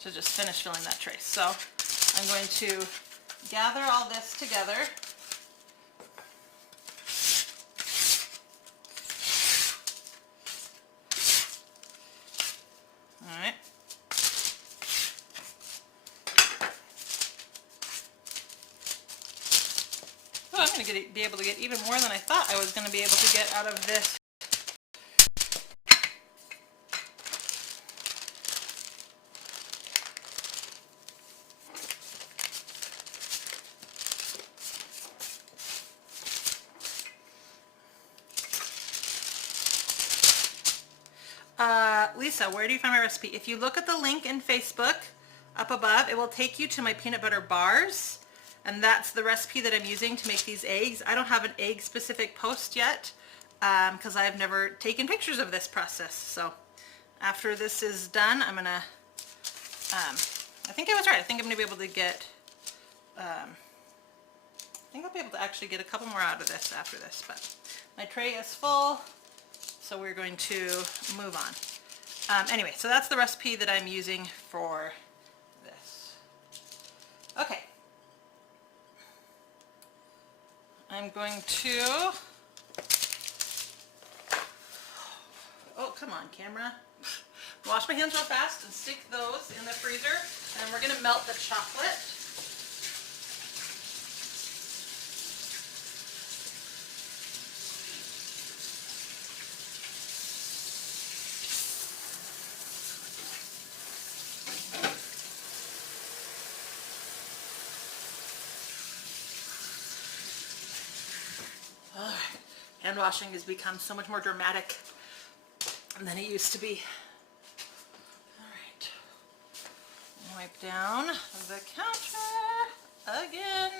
To just finish filling that tray. So I'm going to gather all this together. All right. Oh, I'm going to be able to get even more than I thought I was going to be able to get out of this. Lisa, where do you find my recipe? If you look at the link in Facebook up above, it will take you to my peanut butter bars, and that's the recipe that I'm using to make these eggs. I don't have an egg specific post yet because I've never taken pictures of this process. So after this is done, I'm gonna, I think I was right. I think I'm gonna be able to get, I think I'll be able to actually get a couple more out of this after this, but my tray is full, so we're going to move on. Anyway, so that's the recipe that I'm using for this. Okay. I'm going to, oh, come on, camera. Wash my hands real fast and stick those in the freezer, and we're going to melt the chocolate. Hand washing has become so much more dramatic than it used to be. All right, wipe down the counter again.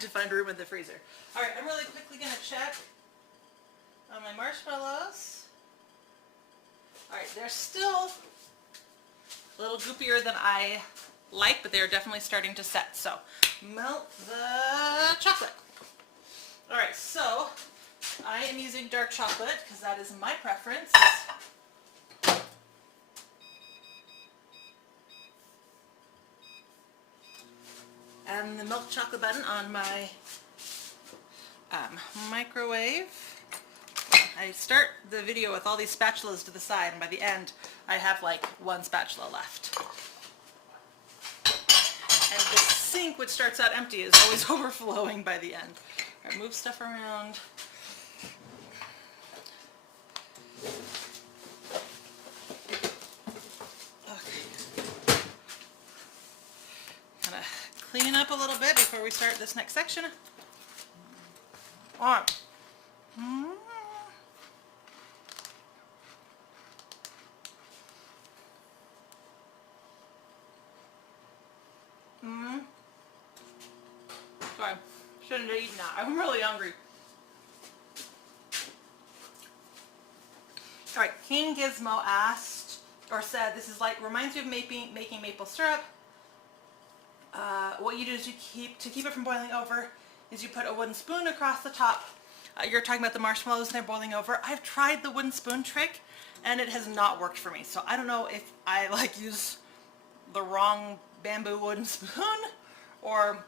To find room in the freezer. All right, I'm really quickly going to check on my marshmallows. All right, they're still a little goopier than I like, but they're definitely starting to set. So melt the chocolate. All right, so I am using dark chocolate because that is my preference. And the milk chocolate button on my microwave. I start the video with all these spatulas to the side, and by the end I have like one spatula left. And the sink, which starts out empty, is always overflowing by the end. All right, move stuff around. Clean up a little bit before we start this next section. All right. Sorry, shouldn't have eaten that. I'm really hungry. All right, King Gizmo asked or said, this is like, reminds you of making maple syrup. What you do is to keep it from boiling over is you put a wooden spoon across the top. You're talking about the marshmallows and they're boiling over. I've tried the wooden spoon trick and it has not worked for me. So I don't know if I like use the wrong bamboo wooden spoon or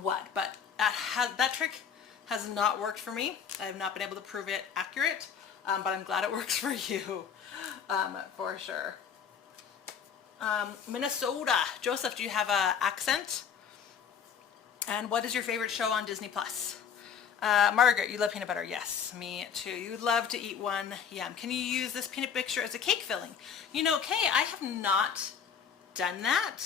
what, but that trick has not worked for me. I have not been able to prove it accurate, but I'm glad it works for you, for sure. Minnesota. Joseph, do you have an accent? And what is your favorite show on Disney Plus? Margaret, you love peanut butter. Yes, me too. You love to eat one. Yum. Can you use this peanut mixture as a cake filling? You know, Kay, I have not done that.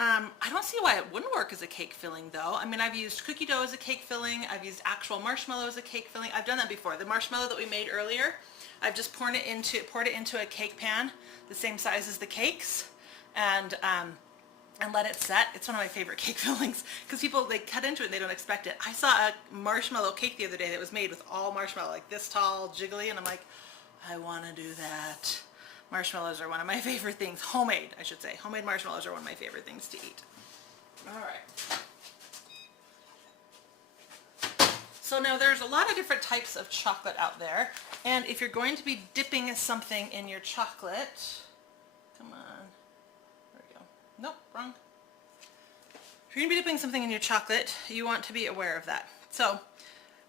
I don't see why it wouldn't work as a cake filling though. I mean, I've used cookie dough as a cake filling. I've used actual marshmallow as a cake filling. I've done that before. The marshmallow that we made earlier, I've just poured it into a cake pan the same size as the cakes, and let it set. It's one of my favorite cake fillings because people, they cut into it and they don't expect it. I saw a marshmallow cake the other day that was made with all marshmallow, like this tall, jiggly, and I'm like, I want to do that. Marshmallows are one of my favorite things. Homemade, I should say. Homemade marshmallows are one of my favorite things to eat. All right. So now there's a lot of different types of chocolate out there, and if you're going to be dipping something in your chocolate, come on. Nope, wrong. If you're going to be dipping something in your chocolate, you want to be aware of that. So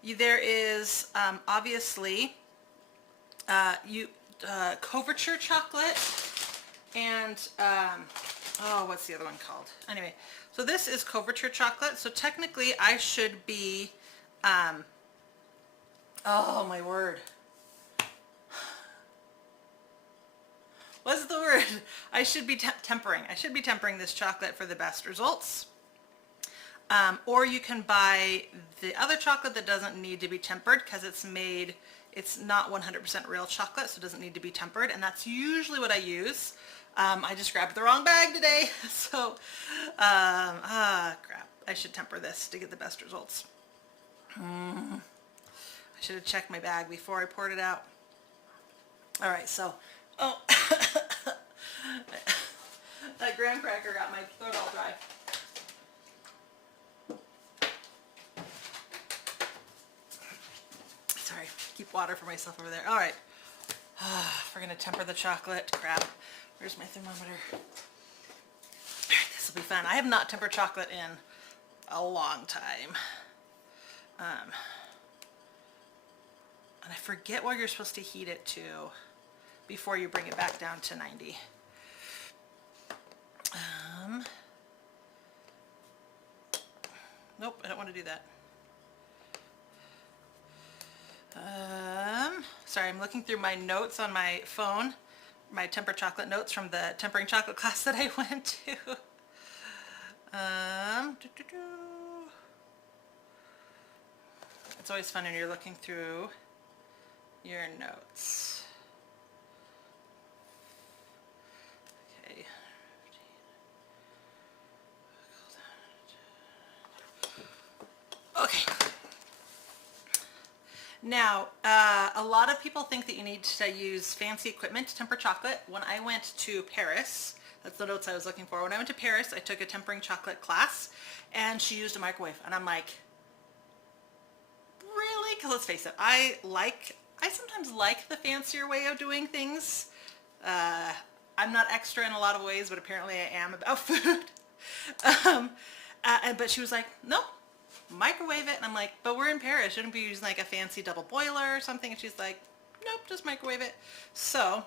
there is obviously couverture chocolate and oh, what's the other one called? Anyway, so this is couverture chocolate. So technically I should be Oh my word. What's the word? I should be tempering. I should be tempering this chocolate for the best results. Or you can buy the other chocolate that doesn't need to be tempered because it's not 100% real chocolate, so it doesn't need to be tempered, and that's usually what I use. I just grabbed the wrong bag today, so crap. I should temper this to get the best results. I should have checked my bag before I poured it out. All right, so, that graham cracker got my throat all dry. Sorry, keep water for myself over there. All right, we're gonna temper the chocolate. Crap, where's my thermometer? All right, this will be fun. I have not tempered chocolate in a long time. And I forget what you're supposed to heat it to before you bring it back down to 90. Nope, I don't want to do that. Sorry, I'm looking through my notes on my phone, my tempered chocolate notes from the tempering chocolate class that I went to. It's always fun when you're looking through your notes. Okay. Okay. Now, a lot of people think that you need to use fancy equipment to temper chocolate. When I went to Paris, that's the notes I was looking for. When I went to Paris, I took a tempering chocolate class, and she used a microwave. And I'm like, really? Because let's face it, I sometimes like the fancier way of doing things. I'm not extra in a lot of ways, but apparently I am about food. But she was like, no, microwave it. And I'm like, but we're in Paris. Shouldn't we be using like a fancy double boiler or something? And she's like, nope, just microwave it. So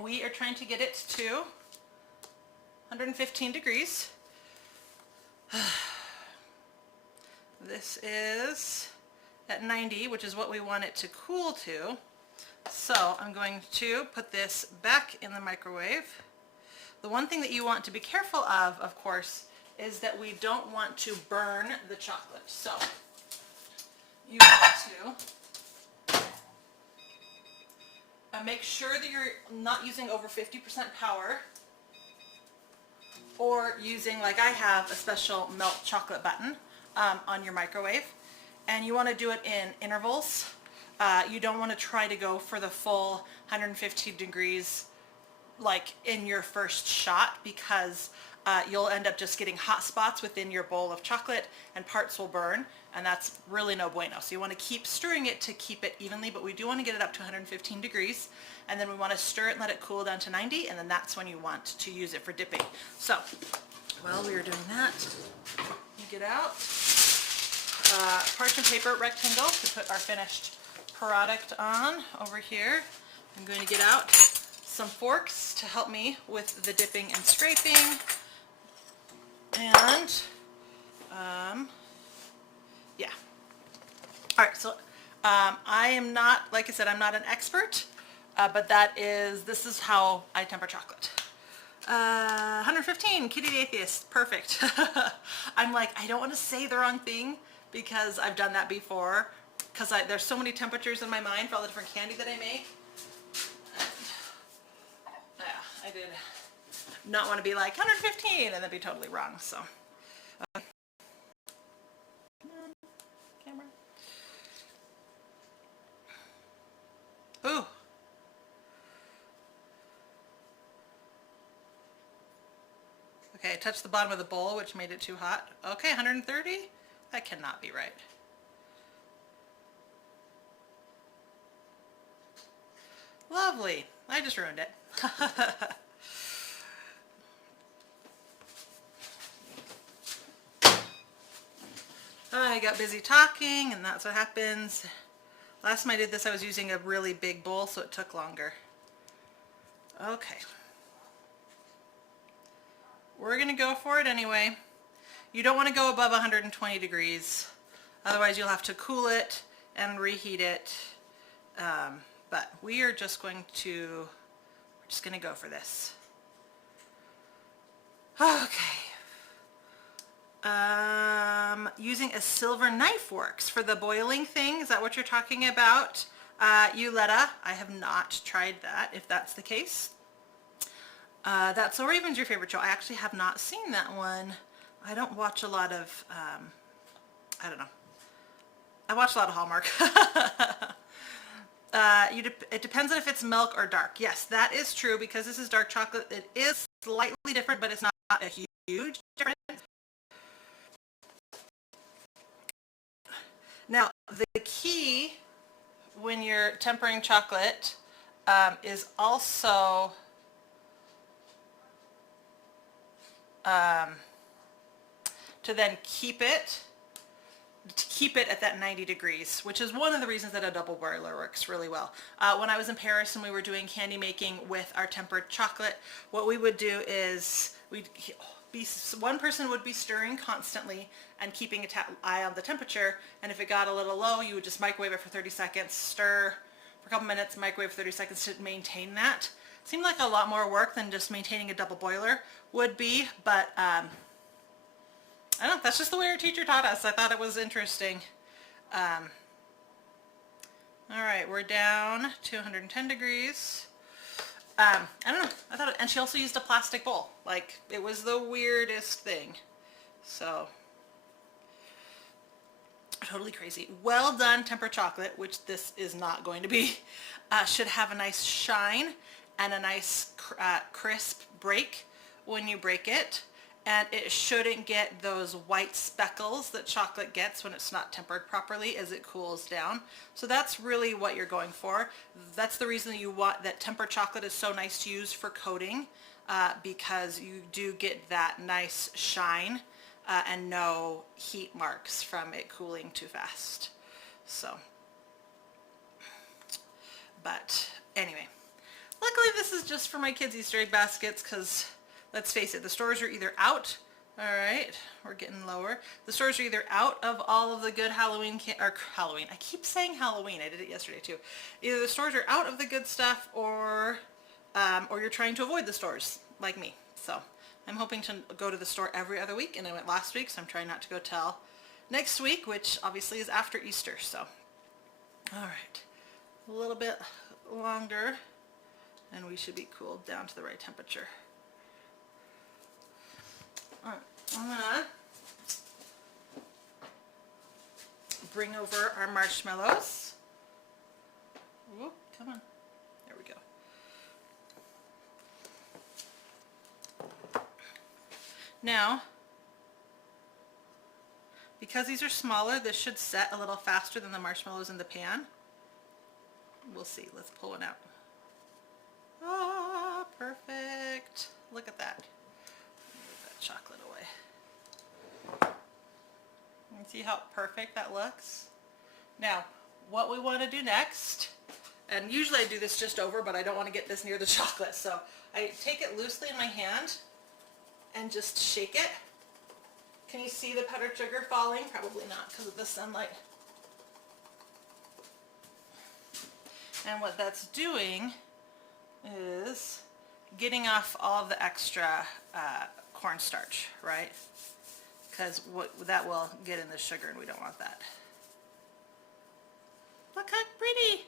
we are trying to get it to 115 degrees. This is at 90, which is what we want it to cool to. So I'm going to put this back in the microwave. The one thing that you want to be careful of course, is that we don't want to burn the chocolate. So you want to make sure that you're not using over 50% power, or using, like I have, a special melt chocolate button on your microwave. And you want to do it in intervals. You don't want to try to go for the full 115 degrees like in your first shot, because you'll end up just getting hot spots within your bowl of chocolate and parts will burn, and that's really no bueno. So you want to keep stirring it to keep it evenly, but we do want to get it up to 115 degrees, and then we want to stir it and let it cool down to 90, and then that's when you want to use it for dipping. So while we are doing that, you get out parchment paper rectangle to put our finished product on over here. I'm going to get out some forks to help me with the dipping and scraping. And yeah. All right, so I am not, like I said, I'm not an expert, but this is how I temper chocolate. 115, Kitty the Atheist, perfect. I'm like, I don't want to say the wrong thing because I've done that before, because there's so many temperatures in my mind for all the different candy that I make. And, yeah, I did not want to be like 115 and that'd be totally wrong, so. Camera. Ooh. Okay, I touched the bottom of the bowl, which made it too hot. Okay, 130? That cannot be right. Lovely. I just ruined it. I got busy talking, and that's what happens. Last time I did this, I was using a really big bowl, so it took longer. Okay. We're going to go for it anyway. You don't want to go above 120 degrees. Otherwise, you'll have to cool it and reheat it. But we are just going to, go for this. Okay. Using a silver knife works for the boiling thing. Is that what you're talking about? Uletta, I have not tried that, if that's the case. That's So Raven's your favorite show. I actually have not seen that one. I don't watch a lot of, I don't know. I watch a lot of Hallmark. It depends on if it's milk or dark. Yes, that is true, because this is dark chocolate. It is slightly different, but it's not a huge difference. Now, the key when you're tempering chocolate is also to then keep it at that 90 degrees, which is one of the reasons that a double boiler works really well. When I was in Paris and we were doing candy making with our tempered chocolate, what we would do is one person would be stirring constantly and keeping an eye on the temperature, and if it got a little low, you would just microwave it for 30 seconds, stir for a couple minutes, microwave for 30 seconds to maintain that. Seemed like a lot more work than just maintaining a double boiler would be, but I don't know, that's just the way our teacher taught us. I thought it was interesting. All right, we're down to 110 degrees. I don't know, I thought, and she also used a plastic bowl. Like, it was the weirdest thing. So, totally crazy. Well done tempered chocolate, which this is not going to be, should have a nice shine and a nice crisp break when you break it. And it shouldn't get those white speckles that chocolate gets when it's not tempered properly as it cools down. So that's really what you're going for. That's the reason that you want that tempered chocolate is so nice to use for coating, because you do get that nice shine and no heat marks from it cooling too fast. So, but anyway, luckily this is just for my kids' Easter egg baskets, because let's face it, the stores are either out. All right, we're getting lower. The stores are either out of all of the good Halloween, I keep saying Halloween. I did it yesterday too. Either the stores are out of the good stuff, or you're trying to avoid the stores, like me. So I'm hoping to go to the store every other week, and I went last week, so I'm trying not to go till next week, which obviously is after Easter. So, all right, a little bit longer, and we should be cooled down to the right temperature. Alright, I'm gonna bring over our marshmallows. Whoop, come on. There we go. Now, because these are smaller, this should set a little faster than the marshmallows in the pan. We'll see. Let's pull one out. Ah, perfect. Look at that. Chocolate away. You see how perfect that looks? Now, what we want to do next, and usually I do this just over, but I don't want to get this near the chocolate, so I take it loosely in my hand and just shake it. Can you see the powdered sugar falling? Probably not because of the sunlight. And what that's doing is getting off all of the extra cornstarch, right? Because that will get in the sugar, and we don't want that. Look how pretty!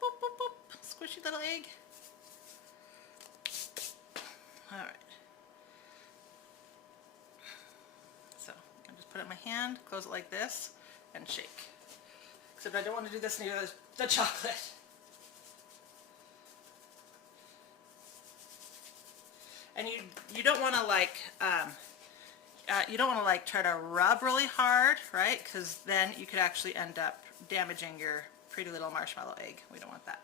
Boop, boop, boop. Squishy little egg. All right. So I just put it in my hand, close it like this, and shake. Except I don't want to do this near the chocolate. And you don't want to like try to rub really hard, right? Because then you could actually end up damaging your pretty little marshmallow egg. We don't want that.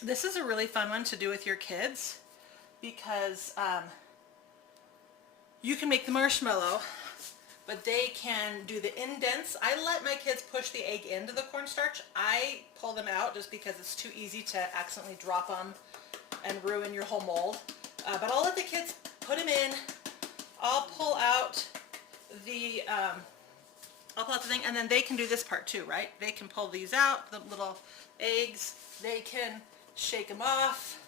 This is a really fun one to do with your kids, because you can make the marshmallow, but they can do the indents. I let my kids push the egg into the cornstarch. I pull them out just because it's too easy to accidentally drop them and ruin your whole mold. But I'll let the kids put them in. I'll pull out the I'll pull out the thing, and then they can do this part too, right? They can pull these out, the little eggs. They can shake them off.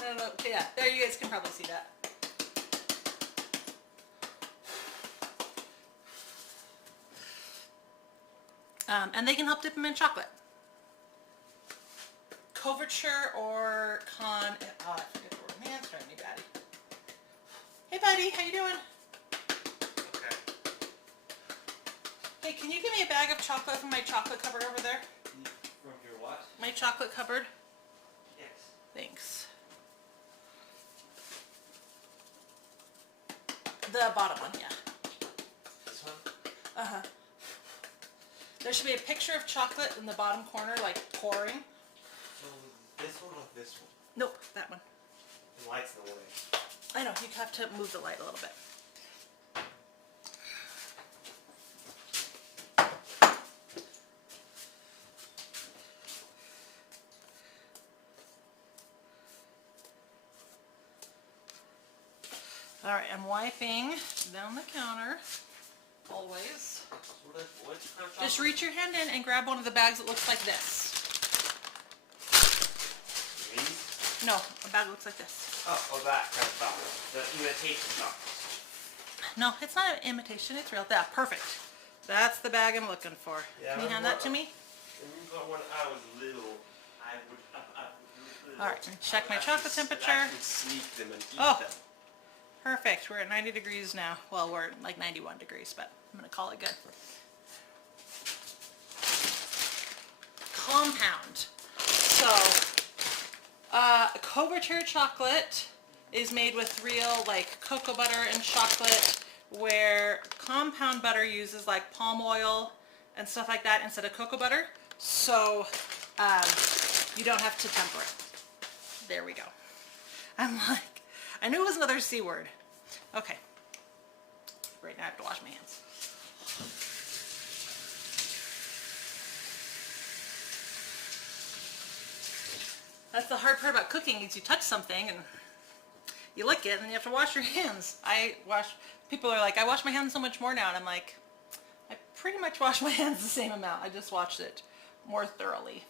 I don't know. Yeah, there you guys can probably see that. And they can help dip them in chocolate. Couverture or oh, I forget the word. Man, it's driving me batty. Hey, buddy, how you doing? Okay. Hey, can you give me a bag of chocolate from my chocolate cupboard over there? From your what? My chocolate cupboard. Yes. Thanks. The bottom one, yeah. This one? Uh-huh. There should be a picture of chocolate in the bottom corner, like pouring. So this one or this one? Nope, that one. The light's in the way. I know, you have to move the light a little bit. All right, I'm wiping down the counter, always. What kind of Just reach your hand in and grab one of the bags that looks like this. These? No, a bag that looks like this. Oh, that kind of chocolate. The imitation chocolate. No, it's not an imitation, it's real. Yeah, perfect. That's the bag I'm looking for. Yeah, Can you hand that to me? When I was little, I would. All right, and check my chocolate temperature. Actually sneak them and eat Oh. them. Perfect, we're at 90 degrees now. Well, we're at like 91 degrees, but I'm gonna call it good. Compound. So, couverture chocolate is made with real like cocoa butter and chocolate, where compound butter uses like palm oil and stuff like that instead of cocoa butter. So, you don't have to temper it. There we go. I'm like, I knew it was another C word. Okay. Right now I have to wash my hands. That's the hard part about cooking, is you touch something and you lick it and then you have to wash your hands. People are like, I wash my hands so much more now, and I'm like, I pretty much wash my hands the same amount. I just washed it more thoroughly.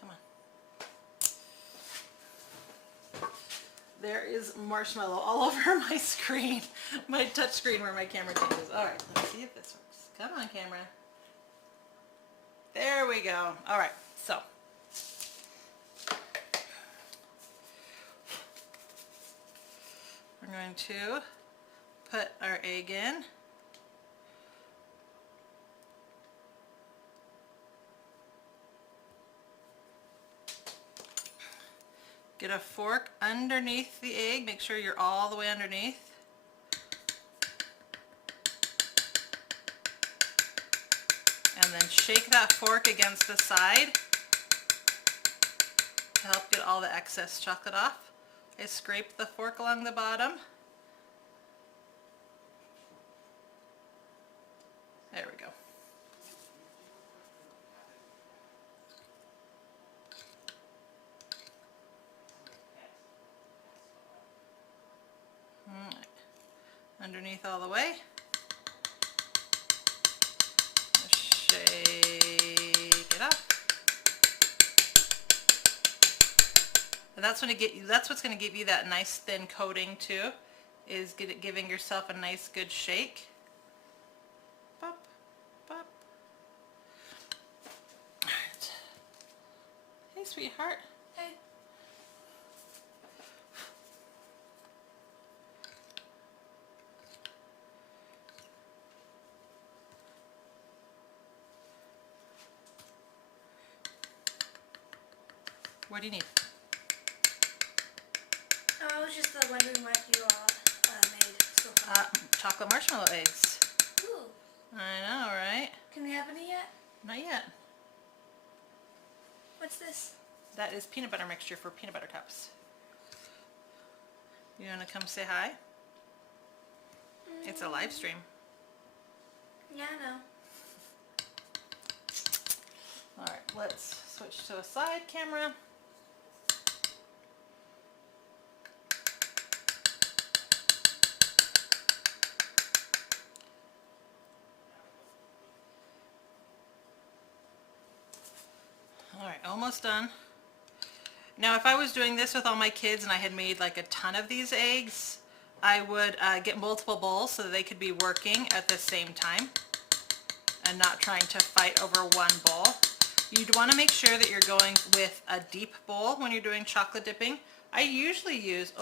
Come on. There is marshmallow all over my screen, my touch screen where my camera changes. All right, let's see if this works. Come on, camera. There we go. All right, so. We're going to put our egg in. Get a fork underneath the egg. Make sure you're all the way underneath. And then shake that fork against the side to help get all the excess chocolate off. I scrape the fork along the bottom. There we go. Underneath all the way. Shake it up. And that's what's going to give you that nice thin coating too, is giving yourself a nice good shake. Pop, pop. All right. Hey, sweetheart. Hey. What do you need? I was just wondering what you all made so far. Chocolate marshmallow eggs. Ooh. I know, right? Can we have any yet? Not yet. What's this? That is peanut butter mixture for peanut butter cups. You want to come say hi? It's a live stream. Yeah, I know. Alright, let's switch to a side camera. Alright, almost done. Now if I was doing this with all my kids and I had made like a ton of these eggs, I would get multiple bowls so that they could be working at the same time and not trying to fight over one bowl. You'd want to make sure that you're going with a deep bowl when you're doing chocolate dipping. I usually use,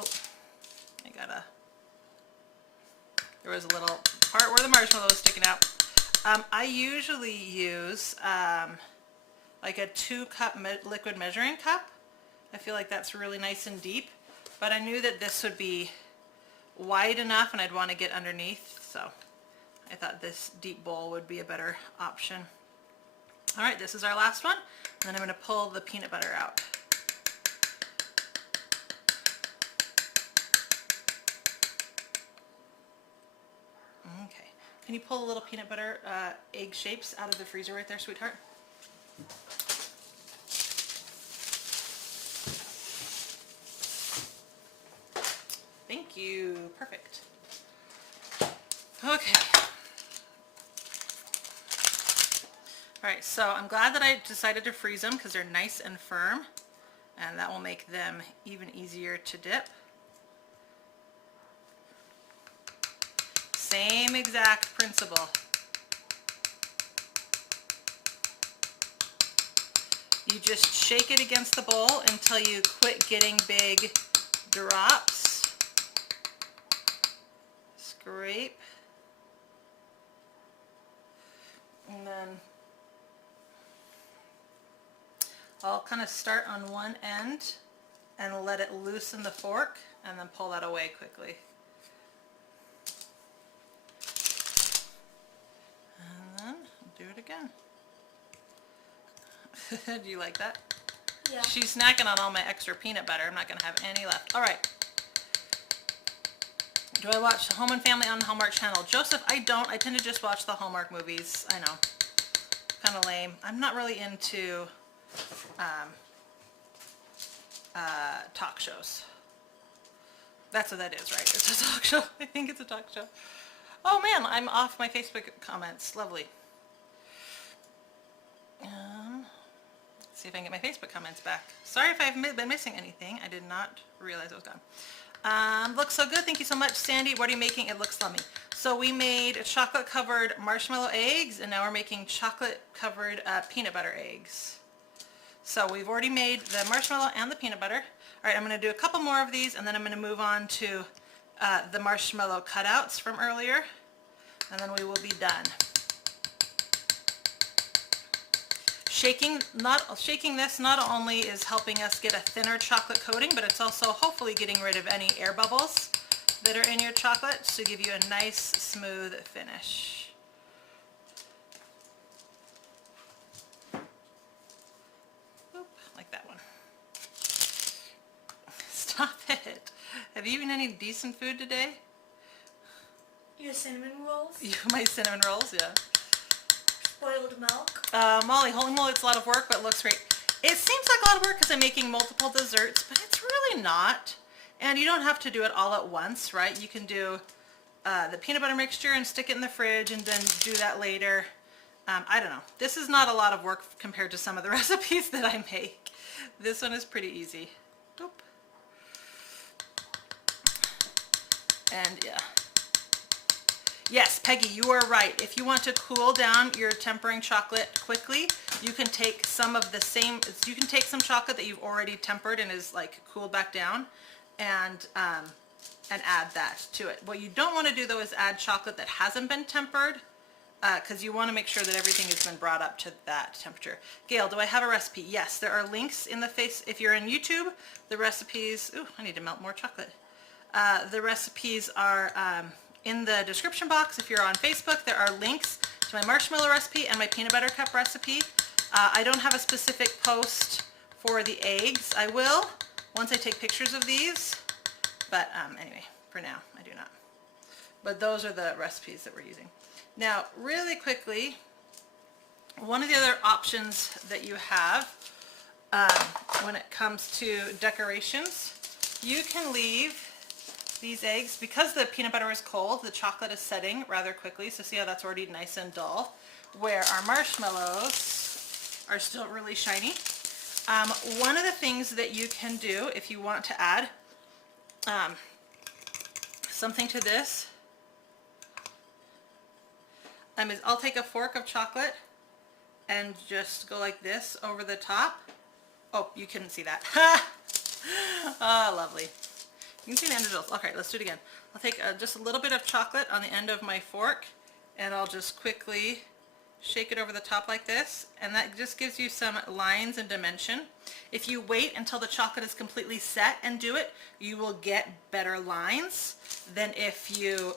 there was a little part where the marshmallow was sticking out. I usually use like a 2-cup liquid measuring cup. I feel like that's really nice and deep, but I knew that this would be wide enough and I'd want to get underneath, so I thought this deep bowl would be a better option. Alright, this is our last one, and then I'm going to pull the peanut butter out. Okay, can you pull the little peanut butter egg shapes out of the freezer right there, sweetheart? Thank you. Perfect. Okay. Alright, so I'm glad that I decided to freeze them because they're nice and firm, and that will make them even easier to dip. Same exact principle. You just shake it against the bowl until you quit getting big drops. Scrape. And then I'll kind of start on one end and let it loosen the fork and then pull that away quickly. And then do it again. Do you like that? Yeah. She's snacking on all my extra peanut butter. I'm not going to have any left. All right. Do I watch Home and Family on the Hallmark Channel? Joseph, I don't. I tend to just watch the Hallmark movies. I know. Kind of lame. I'm not really into talk shows. That's what that is, right? It's a talk show. I think it's a talk show. Oh man, I'm off my Facebook comments. Lovely. Let's see if I can get my Facebook comments back. Sorry if I've been missing anything. I did not realize it was gone. Looks so good. Thank you so much, Sandy. What are you making? It looks yummy. So we made chocolate covered marshmallow eggs, and now we're making chocolate covered peanut butter eggs. So we've already made the marshmallow and the peanut butter. All right, I'm going to do a couple more of these, and then I'm going to move on to the marshmallow cutouts from earlier, and then we will be done. Shaking this not only is helping us get a thinner chocolate coating, but it's also hopefully getting rid of any air bubbles that are in your chocolate to give you a nice smooth finish. Oop, like that one. Stop it. Have you eaten any decent food today? Your cinnamon rolls? My cinnamon rolls, yeah. Boiled milk? Molly, holy moly, it's a lot of work, but it looks great. It seems like a lot of work because I'm making multiple desserts, but it's really not. And you don't have to do it all at once, right? You can do the peanut butter mixture and stick it in the fridge and then do that later. I don't know. This is not a lot of work compared to some of the recipes that I make. This one is pretty easy. Oop. And yeah. Yes, Peggy, you are right. If you want to cool down your tempering chocolate quickly, you can take some of the same, you can take some chocolate that you've already tempered and is like cooled back down and add that to it. What you don't want to do though is add chocolate that hasn't been tempered because you want to make sure that everything has been brought up to that temperature. Gail, do I have a recipe? Yes, there are links in the if you're in YouTube, the recipes, ooh, I need to melt more chocolate. The recipes are in the description box. If you're on Facebook, there are links to my marshmallow recipe and my peanut butter cup recipe. I don't have a specific post for the eggs. I will once I take pictures of these, but anyway, for now, I do not. But those are the recipes that we're using. Now, really quickly, one of the other options that you have when it comes to decorations, you can leave these eggs, because the peanut butter is cold, the chocolate is setting rather quickly, so see how that's already nice and dull, where our marshmallows are still really shiny. One of the things that you can do if you want to add something to this is I'll take a fork of chocolate and just go like this over the top. Oh, you couldn't see that. Oh, lovely. You can see the end results. Okay, let's do it again. I'll take just a little bit of chocolate on the end of my fork, and I'll just quickly shake it over the top like this, and that just gives you some lines and dimension. If you wait until the chocolate is completely set and do it, you will get better lines than if you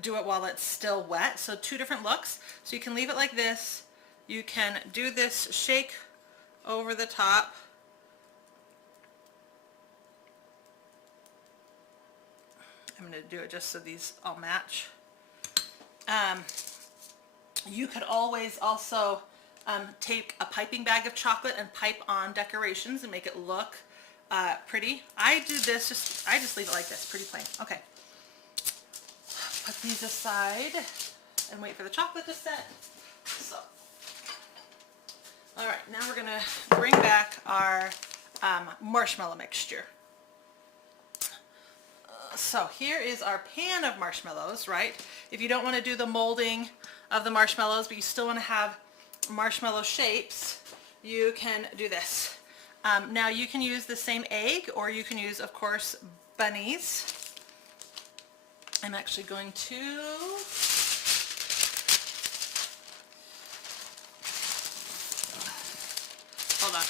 do it while it's still wet. So two different looks. So you can leave it like this. You can do this shake over the top. I'm going to do it just so these all match. You could always also take a piping bag of chocolate and pipe on decorations and make it look pretty. I do this, I just leave it like this, pretty plain. Okay. Put these aside and wait for the chocolate to set. So, all right, now we're going to bring back our marshmallow mixture. So here is our pan of marshmallows, right? If you don't want to do the molding of the marshmallows, but you still want to have marshmallow shapes, you can do this. Now you can use the same egg, or you can use, of course, bunnies. I'm actually going to hold on.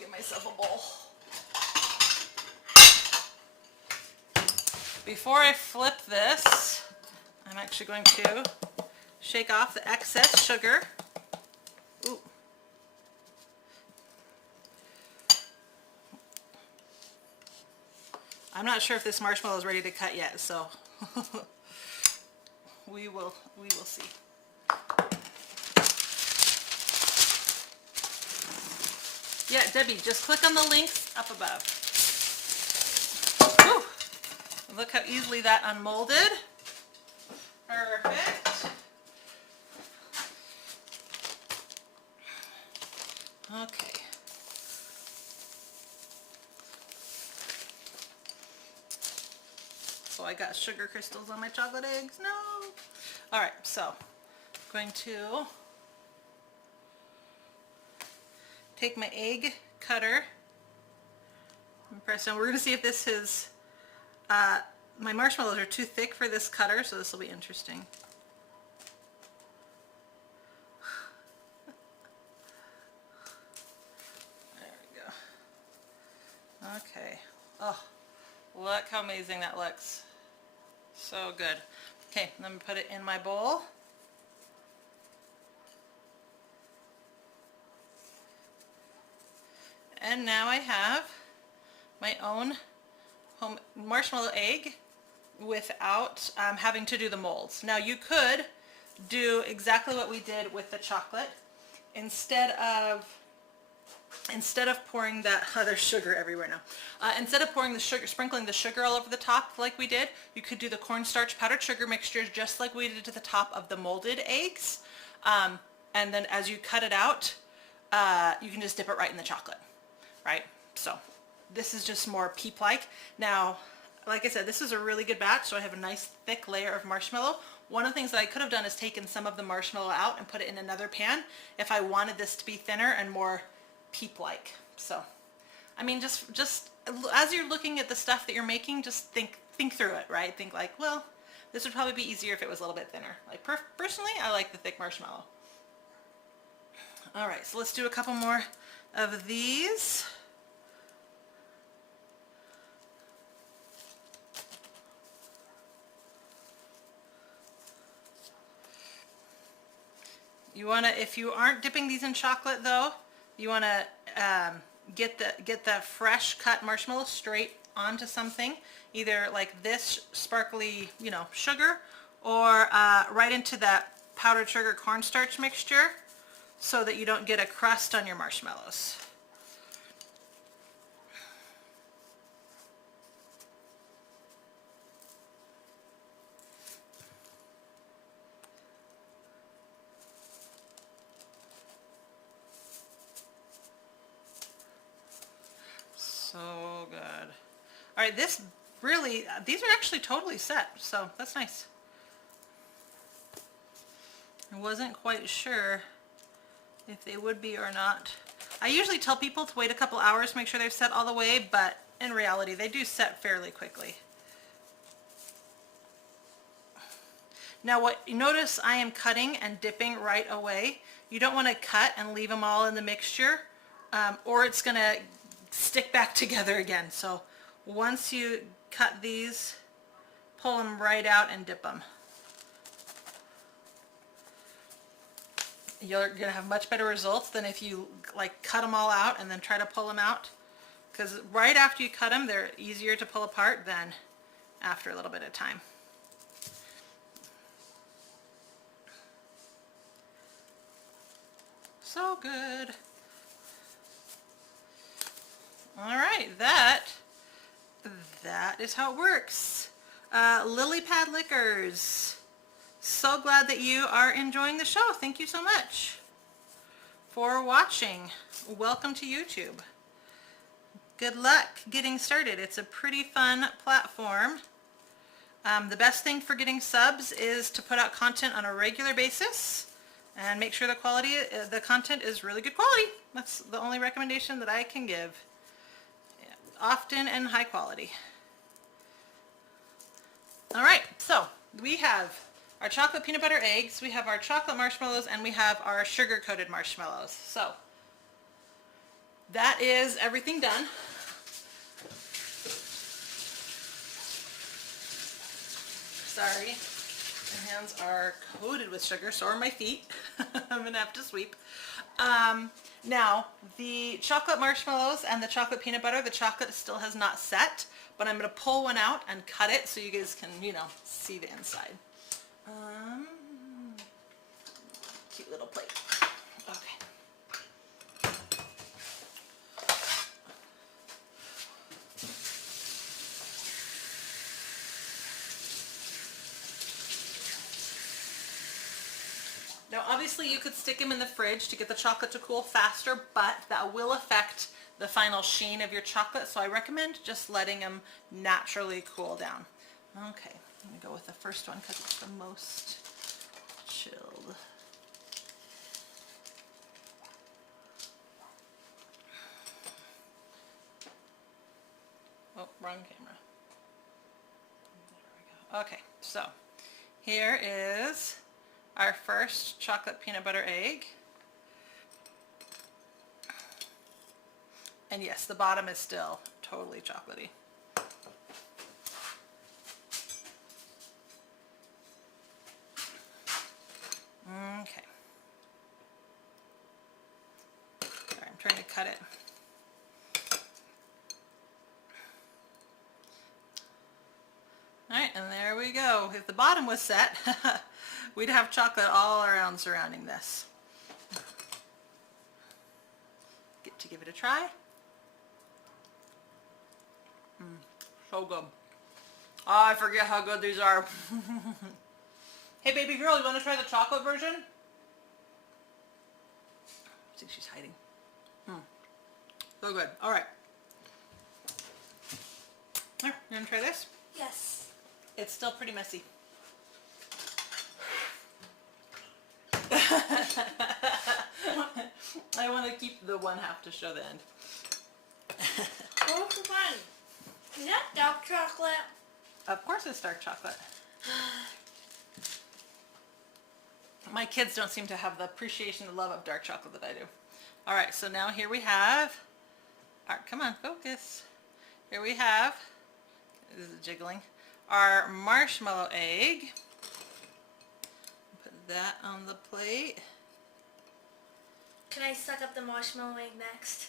Get myself a bowl. Before I flip this, I'm actually going to shake off the excess sugar. Ooh. I'm not sure if this marshmallow is ready to cut yet, so we will see. Yeah, Debbie, just click on the links up above. Whew. Look how easily that unmolded. Perfect. Okay. So I got sugar crystals on my chocolate eggs. No. All right, so I'm going to take my egg cutter and press down. We're going to see if this is, my marshmallows are too thick for this cutter, so this will be interesting. There we go. Okay. Oh, look how amazing that looks. So good. Okay, let me put it in my bowl. And now I have my own home marshmallow egg without having to do the molds. Now you could do exactly what we did with the chocolate. Instead of pouring that, oh, there's sugar everywhere now. Instead of pouring the sugar, sprinkling the sugar all over the top like we did, you could do the cornstarch powdered sugar mixture just like we did to the top of the molded eggs. And then as you cut it out, you can just dip it right in the chocolate, right? So this is just more peep-like. Now, like I said, this is a really good batch, so I have a nice thick layer of marshmallow. One of the things that I could have done is taken some of the marshmallow out and put it in another pan if I wanted this to be thinner and more peep-like. So, I mean, just as you're looking at the stuff that you're making, just think through it, right? Think like, well, this would probably be easier if it was a little bit thinner. Like personally, I like the thick marshmallow. All right, so let's do a couple more of these. You want to, if you aren't dipping these in chocolate though, you want to get the fresh cut marshmallow straight onto something, either like this sparkly, you know, sugar, or right into that powdered sugar cornstarch mixture, so that you don't get a crust on your marshmallows. All right, this really, these are actually totally set, so that's nice. I wasn't quite sure if they would be or not. I usually tell people to wait a couple hours to make sure they've set all the way, but in reality, they do set fairly quickly. Now what you notice, I am cutting and dipping right away. You don't want to cut and leave them all in the mixture, or it's going to stick back together again. So once you cut these, pull them right out and dip them. You're going to have much better results than if you like cut them all out and then try to pull them out. Because right after you cut them, they're easier to pull apart than after a little bit of time. So good. All right, that is how it works. Lily Pad Liquors. So glad that you are enjoying the show. Thank you so much for watching. Welcome to YouTube. Good luck getting started. It's a pretty fun platform. The best thing for getting subs is to put out content on a regular basis and make sure the content is really good quality. That's the only recommendation that I can give. Yeah, often and high quality. All right, so we have our chocolate peanut butter eggs, we have our chocolate marshmallows, and we have our sugar coated marshmallows. So that is everything done. Sorry, my hands are coated with sugar, so are my feet. I'm gonna have to sweep. Now, the chocolate marshmallows and the chocolate peanut butter, the chocolate still has not set, but I'm gonna pull one out and cut it so you guys can, you know, see the inside. Cute little plate. Okay. Now obviously you could stick them in the fridge to get the chocolate to cool faster, but that will affect the final sheen of your chocolate, so I recommend just letting them naturally cool down. Okay, I'm going to go with the first one because it's the most chilled. Oh, wrong camera. There we go. Okay, so here is our first chocolate peanut butter egg. And yes, the bottom is still totally chocolatey. Okay. Sorry, I'm trying to cut it. Alright, and there we go. If the bottom was set, we'd have chocolate all around surrounding this. Get to give it a try. So good. Oh, I forget how good these are. Hey baby girl, you want to try the chocolate version? I think she's hiding. So good. Alright. Here, you want to try this? Yes. It's still pretty messy. I want to keep the one half to show the end. Oh, for fun. Is that dark chocolate? Of course it's dark chocolate. My kids don't seem to have the appreciation and love of dark chocolate that I do. Alright, so now here we have our, come on, focus. Here we have, this is jiggling, our marshmallow egg. Put that on the plate. Can I suck up the marshmallow egg next?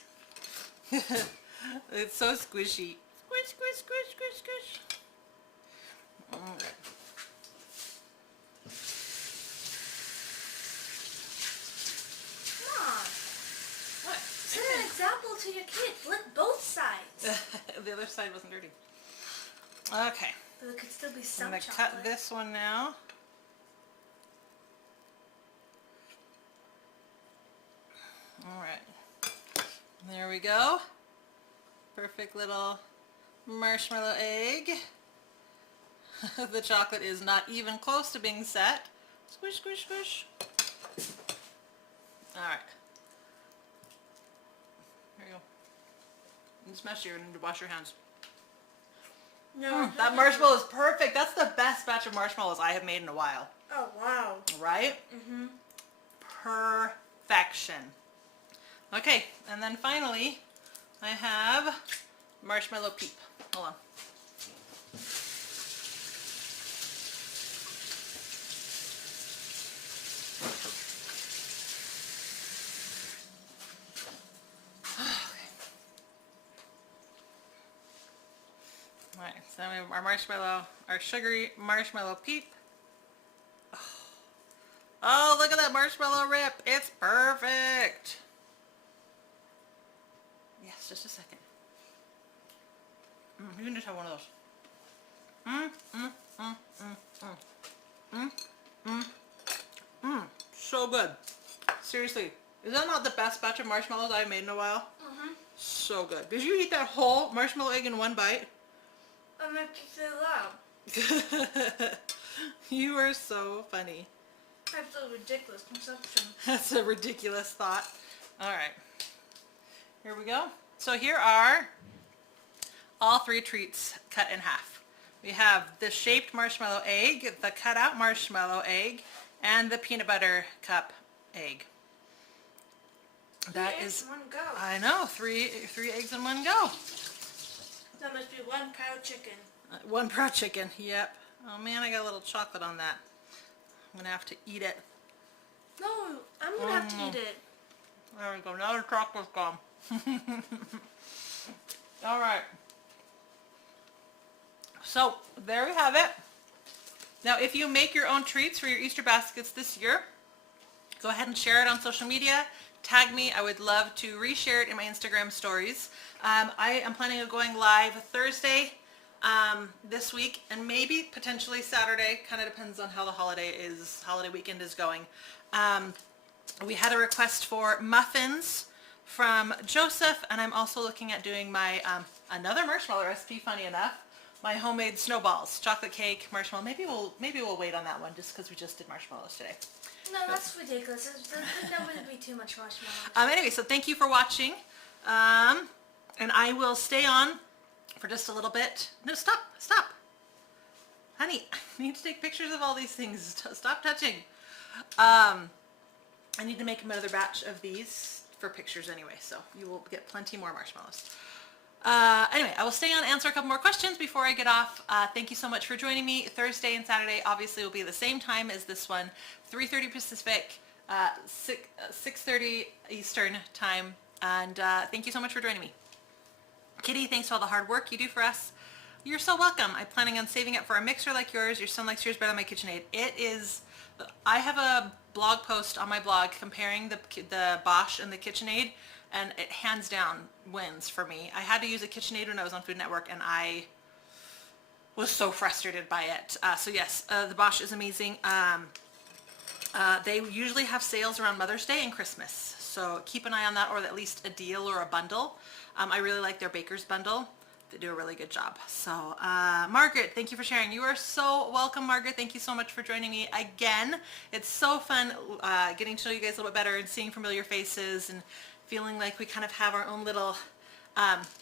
It's so squishy. Squish, squish, squish, squish, squish. Alright. What? Set an example to your kid. Flip both sides. The other side wasn't dirty. Okay. There could still be I'm some going to chocolate. cut this one now. Alright. There we go. Perfect little marshmallow egg. The chocolate is not even close to being set. Squish, squish, squish. Alright. Here you go. It's messy, you need to wash your hands. No. That marshmallow is perfect. That's the best batch of marshmallows I have made in a while. Oh, wow. Right? Mm-hmm. Perfection. Okay, and then finally, I have marshmallow peep. Hold on. Alright, so we have our marshmallow, our sugary marshmallow peep. Oh, look at that marshmallow rip. It's perfect. Yes, just a second. You can just have one of those. So good. Seriously. Is that not the best batch of marshmallows I've made in a while? Mm-hmm. So good. Did you eat that whole marshmallow egg in one bite? I meant to say loud. You are so funny. That's a ridiculous consumption. That's a ridiculous thought. Alright. Here we go. So here are all three treats cut in half. We have the shaped marshmallow egg, the cutout marshmallow egg, and the peanut butter cup egg. That is, one go. I know, three eggs in one go. That must be one cow chicken. One proud chicken, yep. Oh man, I got a little chocolate on that. I'm gonna have to eat it. No, I'm gonna have to eat it. There we go, now the chocolate's gone. Alright. So, there we have it. Now, if you make your own treats for your Easter baskets this year, go ahead and share it on social media. Tag me. I would love to reshare it in my Instagram stories. I am planning on going live Thursday this week, and maybe potentially Saturday. Kind of depends on how the holiday weekend is going. We had a request for muffins from Joseph, and I'm also looking at doing my another marshmallow recipe. Funny enough, my homemade snowballs, chocolate cake, marshmallow. Maybe we'll wait on that one just because we just did marshmallows today. No, that's ridiculous. That would be too much marshmallow. Anyway, so thank you for watching, and I will stay on for just a little bit. No, stop, honey. I need to take pictures of all these things. Stop touching. I need to make another batch of these for pictures anyway, so you will get plenty more marshmallows. Anyway, I will stay on, answer a couple more questions before I get off. Thank you so much for joining me. Thursday and Saturday obviously will be the same time as this one, 3:30 Pacific, 6:30 Eastern time, and thank you so much for joining me. Kitty, thanks for all the hard work you do for us. You're so welcome. I'm planning on saving it for a mixer like yours. Your son likes yours better than my KitchenAid. It is, I have a blog post on my blog comparing the Bosch and the KitchenAid, and it hands down wins for me. I had to use a KitchenAid when I was on Food Network, and I was so frustrated by it. So yes, the Bosch is amazing. They usually have sales around Mother's Day and Christmas, so keep an eye on that, or at least a deal or a bundle. I really like their Baker's Bundle. They do a really good job. So, Margaret, thank you for sharing. You are so welcome, Margaret. Thank you so much for joining me again. It's so fun getting to know you guys a little bit better and seeing familiar faces and feeling like we kind of have our own little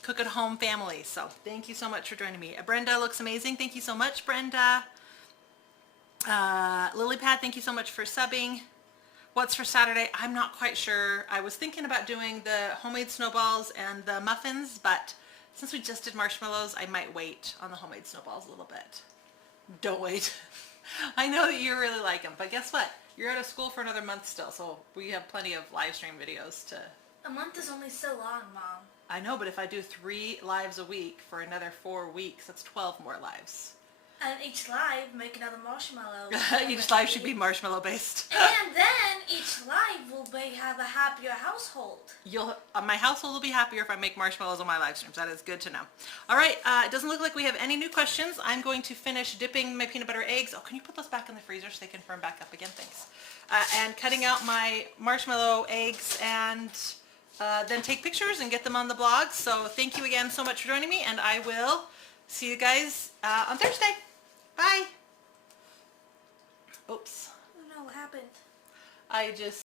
cook at home family. So thank you so much for joining me. Brenda looks amazing. Thank you so much, Brenda. Lilypad, thank you so much for subbing. What's for Saturday? I'm not quite sure. I was thinking about doing the homemade snowballs and the muffins, but since we just did marshmallows, I might wait on the homemade snowballs a little bit. Don't wait. I know that you really like them, but guess what? You're out of school for another month still, so we have plenty of live stream videos to... A month is only so long, Mom. I know, but if I do 3 lives a week for another 4 weeks, that's 12 more lives. And each live, make another marshmallow. Each live should be marshmallow based. And then each live will have a happier household. My household will be happier if I make marshmallows on my live streams. That is good to know. All right, it doesn't look like we have any new questions. I'm going to finish dipping my peanut butter eggs. Oh, can you put those back in the freezer so they can firm back up again? Thanks. And cutting out my marshmallow eggs and then take pictures and get them on the blog. So thank you again so much for joining me, and I will see you guys on Thursday. Bye. Oops. Oh no, what happened? I just